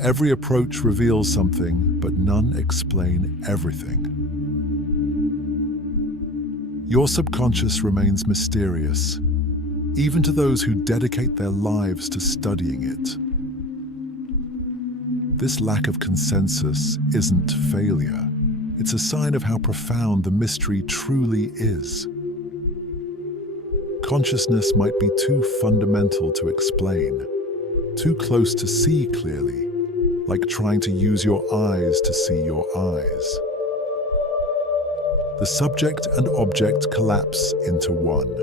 Every approach reveals something, but none explain everything. Your subconscious remains mysterious, even to those who dedicate their lives to studying it. This lack of consensus isn't failure. It's a sign of how profound the mystery truly is. Consciousness might be too fundamental to explain, too close to see clearly, like trying to use your eyes to see your eyes. The subject and object collapse into one.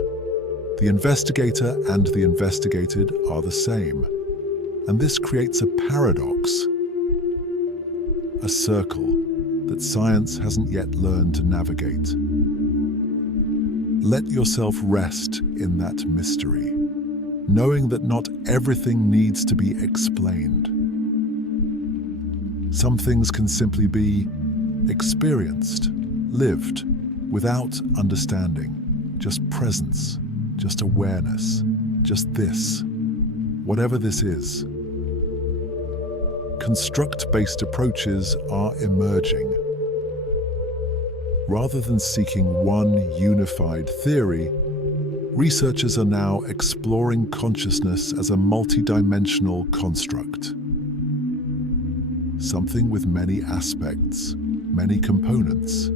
The investigator and the investigated are the same, and this creates a paradox, a circle that science hasn't yet learned to navigate. Let yourself rest in that mystery, knowing that not everything needs to be explained. Some things can simply be experienced, lived, without understanding, just presence, just awareness, just this, whatever this is. Construct-based approaches are emerging. Rather than seeking one unified theory, researchers are now exploring consciousness as a multidimensional construct. Something with many aspects, many components,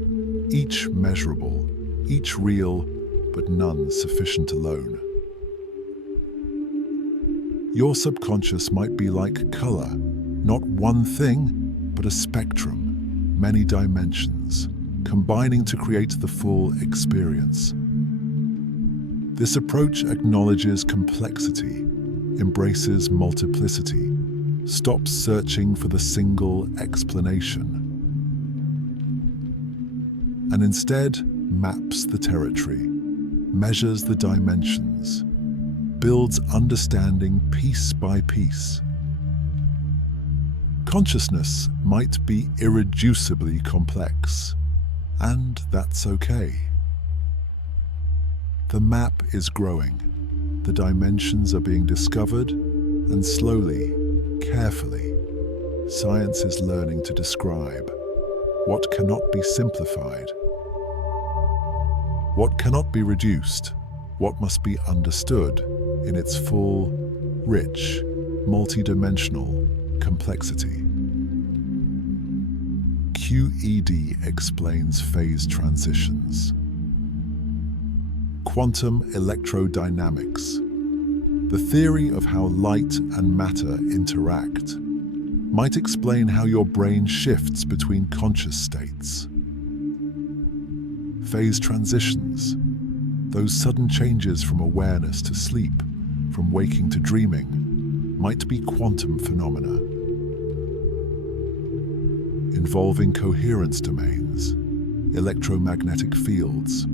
each measurable, each real, but none sufficient alone. Your subconscious might be like color, not one thing, but a spectrum, many dimensions, combining to create the full experience. This approach acknowledges complexity, embraces multiplicity, stops searching for the single explanation, and instead maps the territory, measures the dimensions, builds understanding piece by piece. Consciousness might be irreducibly complex, and that's okay. The map is growing, the dimensions are being discovered, and slowly, carefully, science is learning to describe what cannot be simplified, what cannot be reduced, what must be understood in its full, rich, multidimensional complexity. QED explains phase transitions. Quantum electrodynamics, the theory of how light and matter interact, might explain how your brain shifts between conscious states. Phase transitions, those sudden changes from awareness to sleep, from waking to dreaming, might be quantum phenomena, involving coherence domains, electromagnetic fields,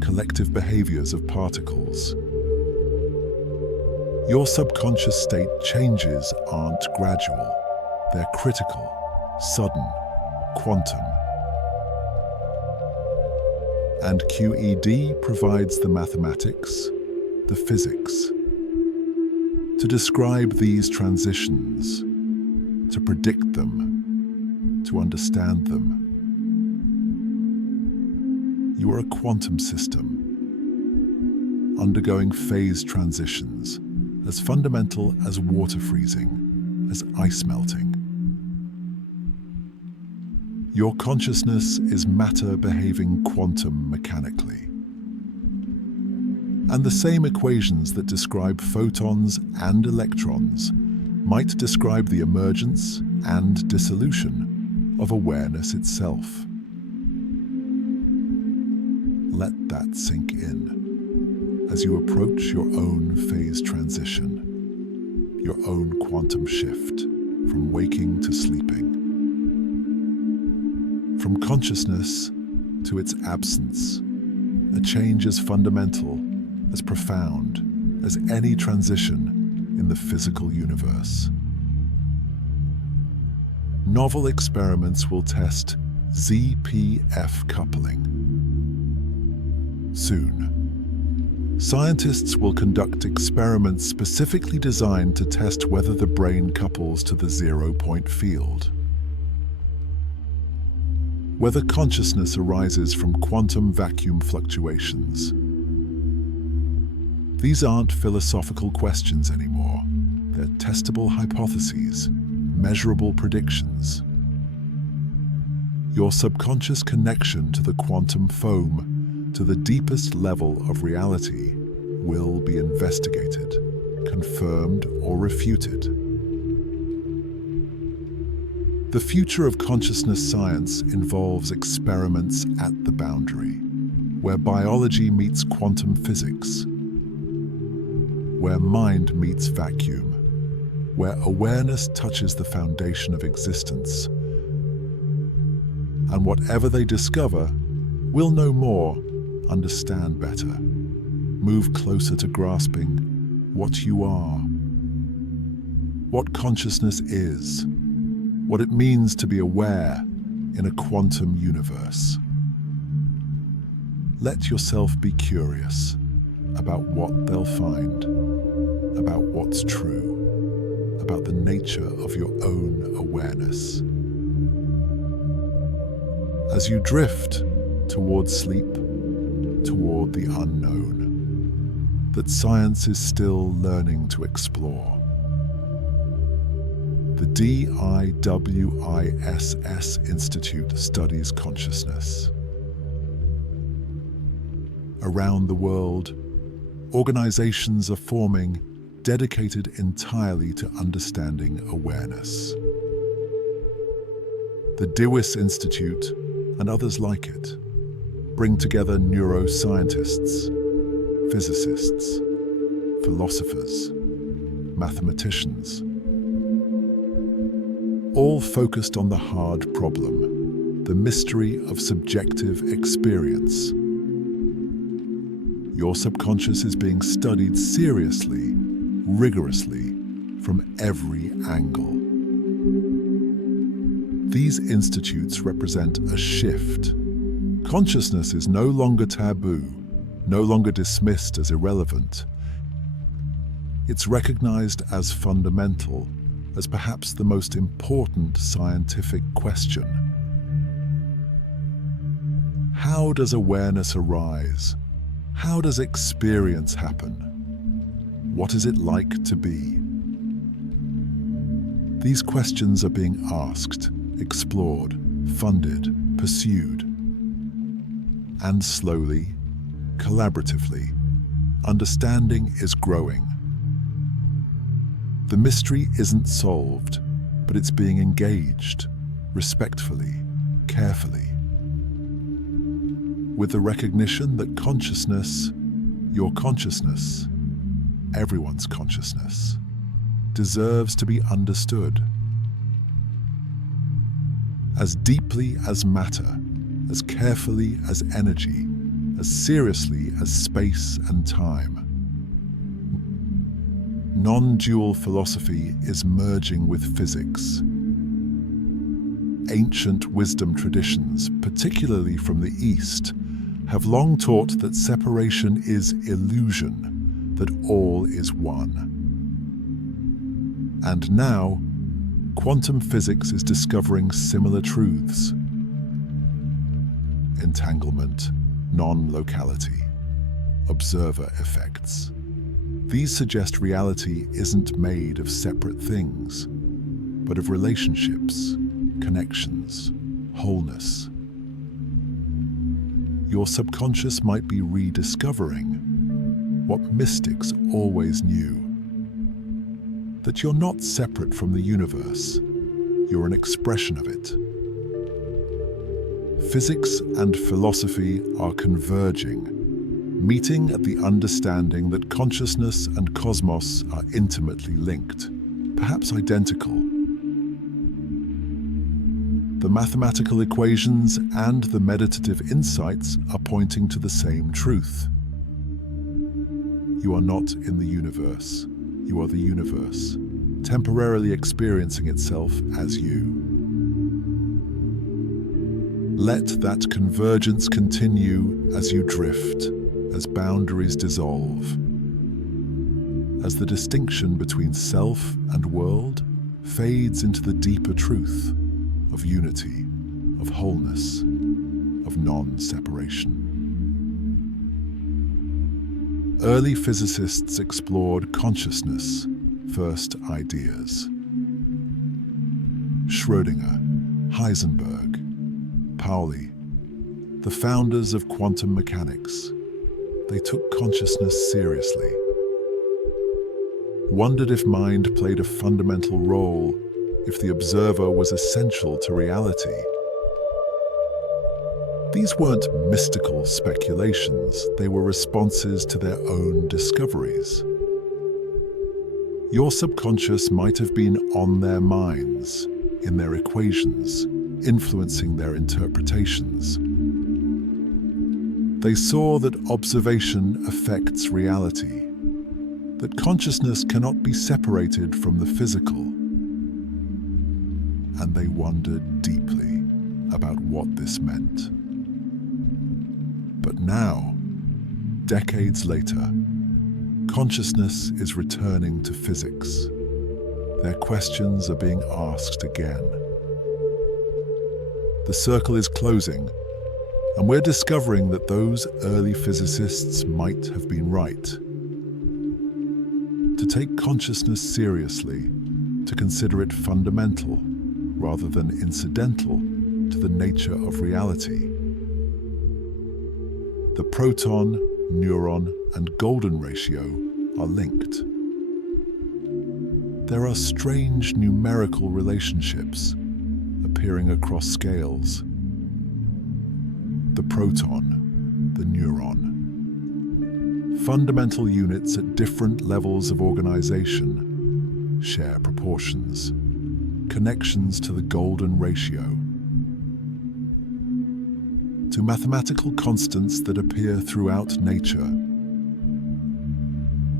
collective behaviors of particles. Your subconscious state changes aren't gradual, they're critical, sudden, quantum. And QED provides the mathematics, the physics, to describe these transitions, to predict them, to understand them. You are a quantum system, undergoing phase transitions as fundamental as water freezing, as ice melting. Your consciousness is matter behaving quantum mechanically. And the same equations that describe photons and electrons might describe the emergence and dissolution of awareness itself. Let that sink in as you approach your own phase transition, your own quantum shift from waking to sleeping, from consciousness to its absence, a change as fundamental, as profound as any transition in the physical universe. Novel experiments will test ZPF coupling. Soon, scientists will conduct experiments specifically designed to test whether the brain couples to the zero-point field, whether consciousness arises from quantum vacuum fluctuations. These aren't philosophical questions anymore. They're testable hypotheses, measurable predictions. Your subconscious connection to the quantum foam, to the deepest level of reality, will be investigated, confirmed, or refuted. The future of consciousness science involves experiments at the boundary, where biology meets quantum physics, where mind meets vacuum, where awareness touches the foundation of existence. And whatever they discover, we'll know more, understand better, move closer to grasping what you are, what consciousness is, what it means to be aware in a quantum universe. Let yourself be curious about what they'll find, about what's true, about the nature of your own awareness. As you drift towards sleep, toward the unknown, that science is still learning to explore. The DIWISS Institute studies consciousness. Around the world, organizations are forming dedicated entirely to understanding awareness. The DIWISS Institute and others like it bring together neuroscientists, physicists, philosophers, mathematicians, all focused on the hard problem, the mystery of subjective experience. Your subconscious is being studied seriously, rigorously, from every angle. These institutes represent a shift. Consciousness is no longer taboo, no longer dismissed as irrelevant. It's recognized as fundamental, as perhaps the most important scientific question. How does awareness arise? How does experience happen? What is it like to be? These questions are being asked, explored, funded, pursued. And slowly, collaboratively, understanding is growing. The mystery isn't solved, but it's being engaged, respectfully, carefully. With the recognition that consciousness, your consciousness, everyone's consciousness, deserves to be understood. As deeply as matter, as carefully as energy, as seriously as space and time. Non-dual philosophy is merging with physics. Ancient wisdom traditions, particularly from the East, have long taught that separation is illusion, that all is one. And now, quantum physics is discovering similar truths. Entanglement, non-locality, observer effects. These suggest reality isn't made of separate things, but of relationships, connections, wholeness. Your subconscious might be rediscovering what mystics always knew. That you're not separate from the universe, you're an expression of it. Physics and philosophy are converging, meeting at the understanding that consciousness and cosmos are intimately linked, perhaps identical. The mathematical equations and the meditative insights are pointing to the same truth. You are not in the universe. You are the universe, temporarily experiencing itself as you. Let that convergence continue as you drift, as boundaries dissolve, as the distinction between self and world fades into the deeper truth of unity, of wholeness, of non-separation. Early physicists explored consciousness, first ideas. Schrödinger, Heisenberg, Pauli, the founders of quantum mechanics, they took consciousness seriously. Wondered if mind played a fundamental role, if the observer was essential to reality. These weren't mystical speculations, they were responses to their own discoveries. Your subconscious might have been on their minds, in their equations, influencing their interpretations. They saw that observation affects reality, that consciousness cannot be separated from the physical. And they wondered deeply about what this meant. But now, decades later, consciousness is returning to physics. Their questions are being asked again. The circle is closing, and we're discovering that those early physicists might have been right. To take consciousness seriously, to consider it fundamental rather than incidental to the nature of reality. The proton, neuron, and golden ratio are linked. There are strange numerical relationships appearing across scales. The proton, the neuron, Fundamental units at different levels of organization share proportions, connections to the golden ratio, to mathematical constants that appear throughout nature.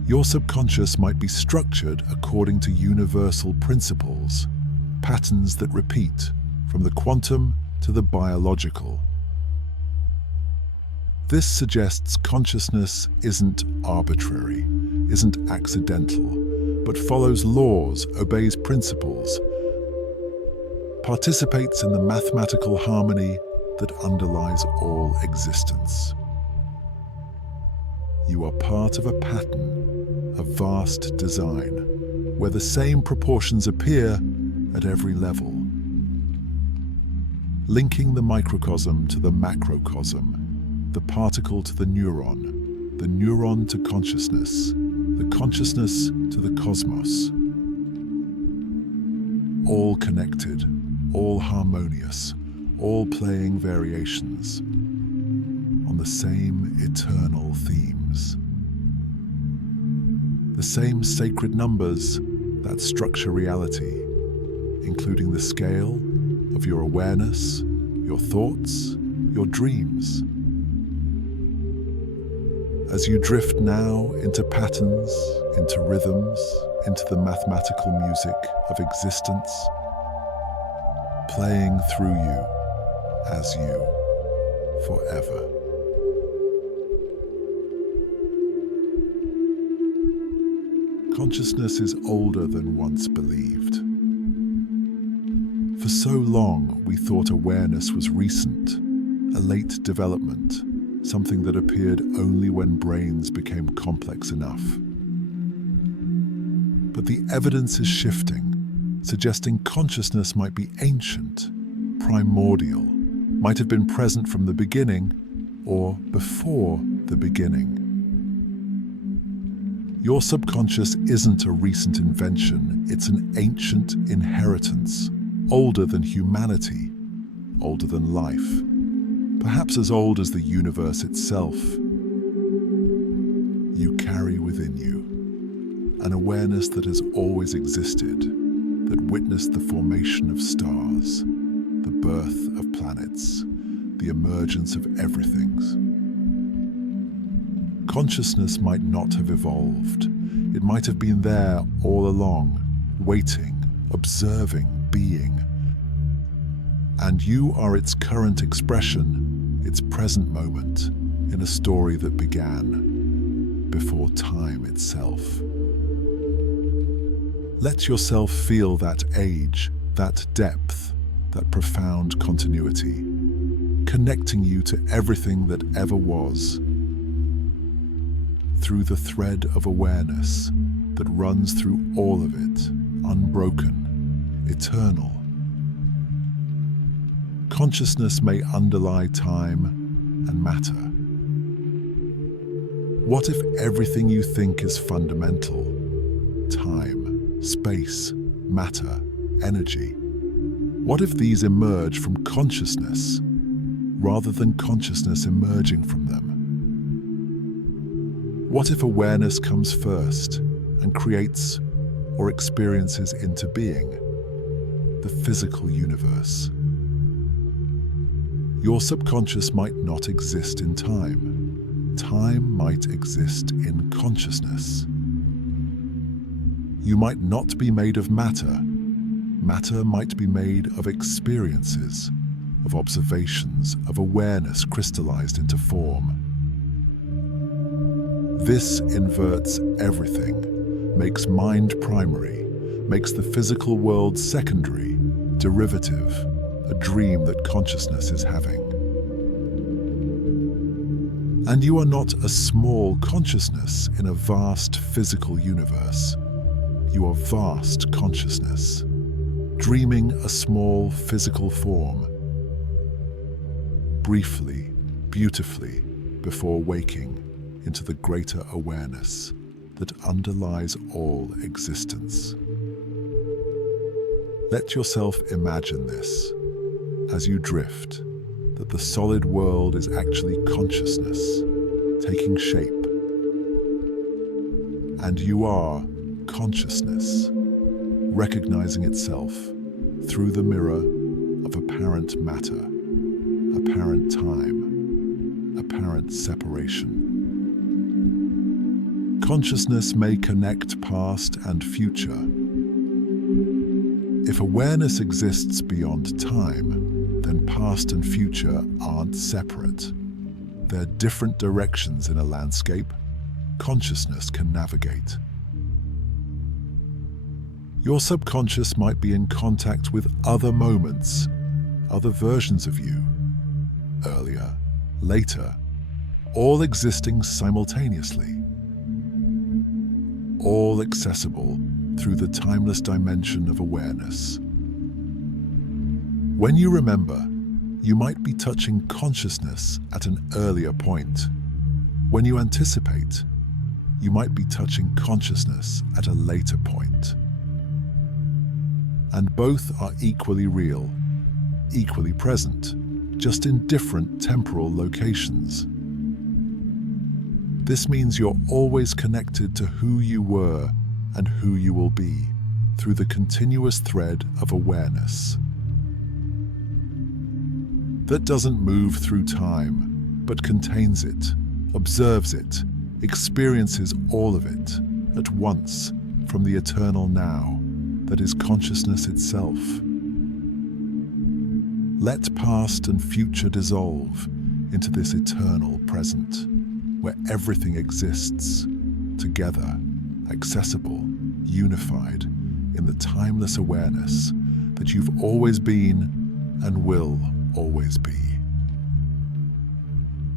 Your subconscious might be structured according to universal principles, patterns that repeat from the quantum to the biological. This suggests consciousness isn't arbitrary, isn't accidental, but follows laws, obeys principles, participates in the mathematical harmony that underlies all existence. You are part of a pattern, a vast design, where the same proportions appear at every level, linking the microcosm to the macrocosm, the particle to the neuron to consciousness, the consciousness to the cosmos. All connected, all harmonious, all playing variations on the same eternal themes. The same sacred numbers that structure reality, including the scale of your awareness, your thoughts, your dreams. As you drift now into patterns, into rhythms, into the mathematical music of existence, playing through you as you forever. Consciousness is older than once believed. For so long, we thought awareness was recent, a late development, something that appeared only when brains became complex enough. But the evidence is shifting, suggesting consciousness might be ancient, primordial, might have been present from the beginning or before the beginning. Your subconscious isn't a recent invention, it's an ancient inheritance, older than humanity, older than life. Perhaps as old as the universe itself. You carry within you an awareness that has always existed, that witnessed the formation of stars, the birth of planets, the emergence of everythings. Consciousness might not have evolved. It might have been there all along, waiting, observing, being. And you are its current expression, its present moment, in a story that began before time itself. Let yourself feel that age, that depth, that profound continuity, connecting you to everything that ever was, through the thread of awareness that runs through all of it, unbroken, eternal. Consciousness may underlie time and matter. What if everything you think is fundamental? Time, space, matter, energy. What if these emerge from consciousness rather than consciousness emerging from them? What if awareness comes first and creates or experiences into being the physical universe? Your subconscious might not exist in time. Time might exist in consciousness. You might not be made of matter. Matter might be made of experiences, of observations, of awareness crystallized into form. This inverts everything, makes mind primary, makes the physical world secondary, derivative, a dream that consciousness is having. And you are not a small consciousness in a vast physical universe. You are vast consciousness, dreaming a small physical form, briefly, beautifully, before waking into the greater awareness that underlies all existence. Let yourself imagine this as you drift, that the solid world is actually consciousness, taking shape, And you are consciousness, recognizing itself through the mirror of apparent matter, apparent time, apparent separation. Consciousness may connect past and future. If awareness exists beyond time, then past and future aren't separate. They're different directions in a landscape consciousness can navigate. Your subconscious might be in contact with other moments, other versions of you, earlier, later, all existing simultaneously, all accessible through the timeless dimension of awareness. When you remember, you might be touching consciousness at an earlier point. When you anticipate, you might be touching consciousness at a later point. And both are equally real, equally present, just in different temporal locations. This means you're always connected to who you were and who you will be through the continuous thread of awareness. That doesn't move through time, but contains it, observes it, experiences all of it at once from the eternal now that is consciousness itself. Let past and future dissolve into this eternal present, where everything exists together, accessible, unified in the timeless awareness that you've always been and will always be.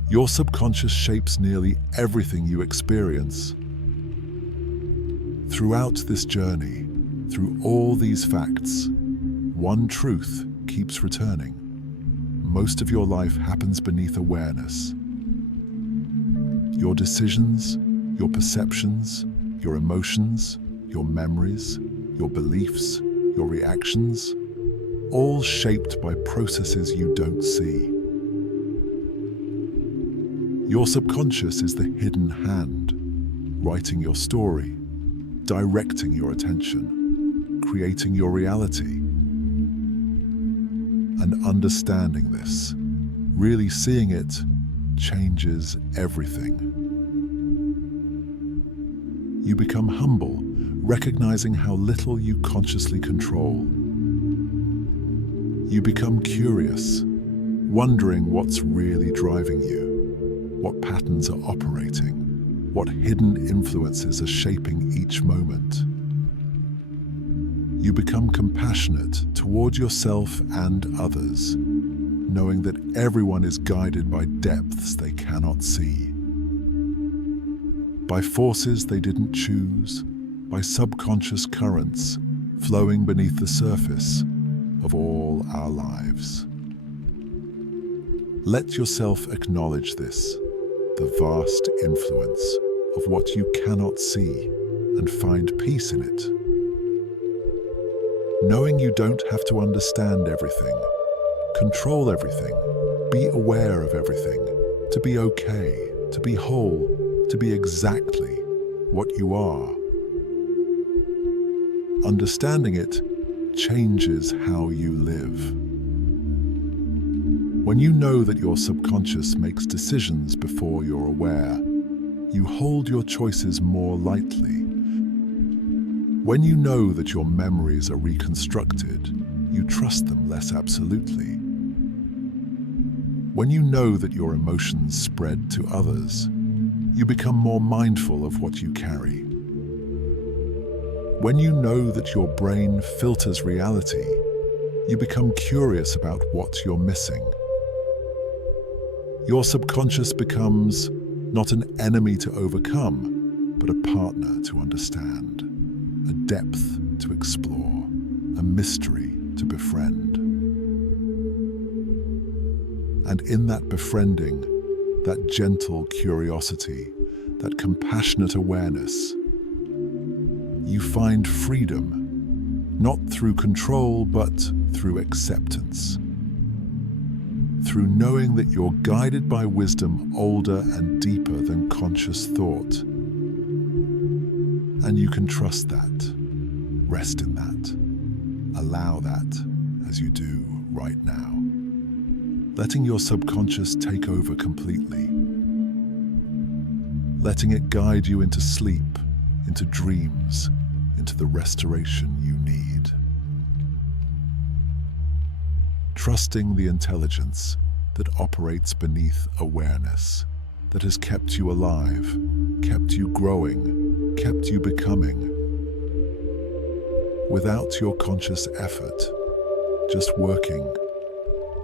Your subconscious shapes nearly everything you experience. Throughout this journey, through all these facts, one truth keeps returning. Most of your life happens beneath awareness. Your decisions, your perceptions, your emotions, your memories, your beliefs, your reactions, all shaped by processes you don't see. Your subconscious is the hidden hand, writing your story, directing your attention, creating your reality. And understanding this, really seeing it, changes everything. You become humble, recognizing how little you consciously control. You become curious, wondering what's really driving you, what patterns are operating, what hidden influences are shaping each moment. You become compassionate toward yourself and others, knowing that everyone is guided by depths they cannot see, by forces they didn't choose, by subconscious currents flowing beneath the surface of all our lives. Let yourself acknowledge this, the vast influence of what you cannot see, and find peace in it. Knowing you don't have to understand everything, control everything, be aware of everything, to be okay, to be whole, to be exactly what you are. Understanding it changes how you live. When you know that your subconscious makes decisions before you're aware, you hold your choices more lightly. When you know that your memories are reconstructed, you trust them less absolutely. When you know that your emotions spread to others, you become more mindful of what you carry. When you know that your brain filters reality, you become curious about what you're missing. Your subconscious becomes not an enemy to overcome, but a partner to understand, a depth to explore, a mystery to befriend. And in that befriending, that gentle curiosity, that compassionate awareness, you find freedom, not through control, but through acceptance. Through knowing that you're guided by wisdom older and deeper than conscious thought. And you can trust that, rest in that, allow that as you do right now. Letting your subconscious take over completely. Letting it guide you into sleep, into dreams, into the restoration you need. Trusting the intelligence that operates beneath awareness, that has kept you alive, kept you growing, kept you becoming. Without your conscious effort, just working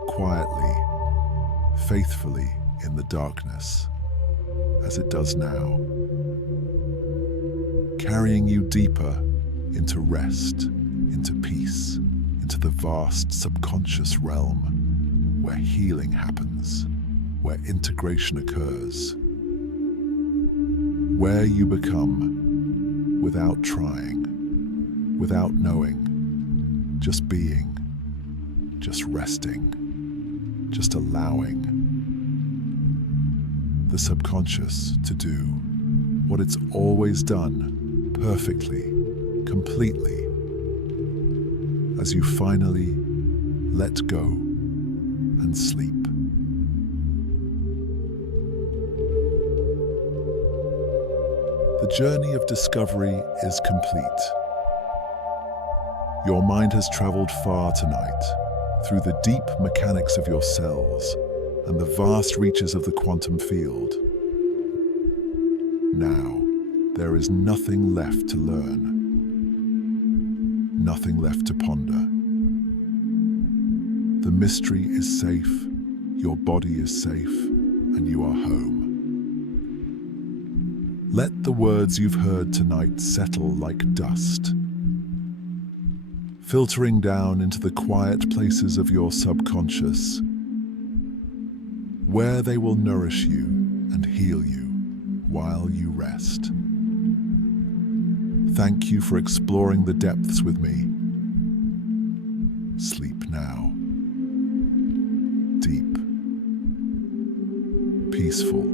quietly, faithfully in the darkness, as it does now, carrying you deeper into rest, into peace, into the vast subconscious realm where healing happens, where integration occurs, where you become without trying, without knowing, just being, just resting, just allowing the subconscious to do what it's always done perfectly, completely, as you finally let go and sleep. The journey of discovery is complete. Your mind has traveled far tonight, through the deep mechanics of your cells and the vast reaches of the quantum field. Now, there is nothing left to learn, nothing left to ponder. The mystery is safe, your body is safe, and you are home. Let the words you've heard tonight settle like dust, filtering down into the quiet places of your subconscious, where they will nourish you and heal you while you rest. Thank you for exploring the depths with me. Sleep now. Deep, peaceful,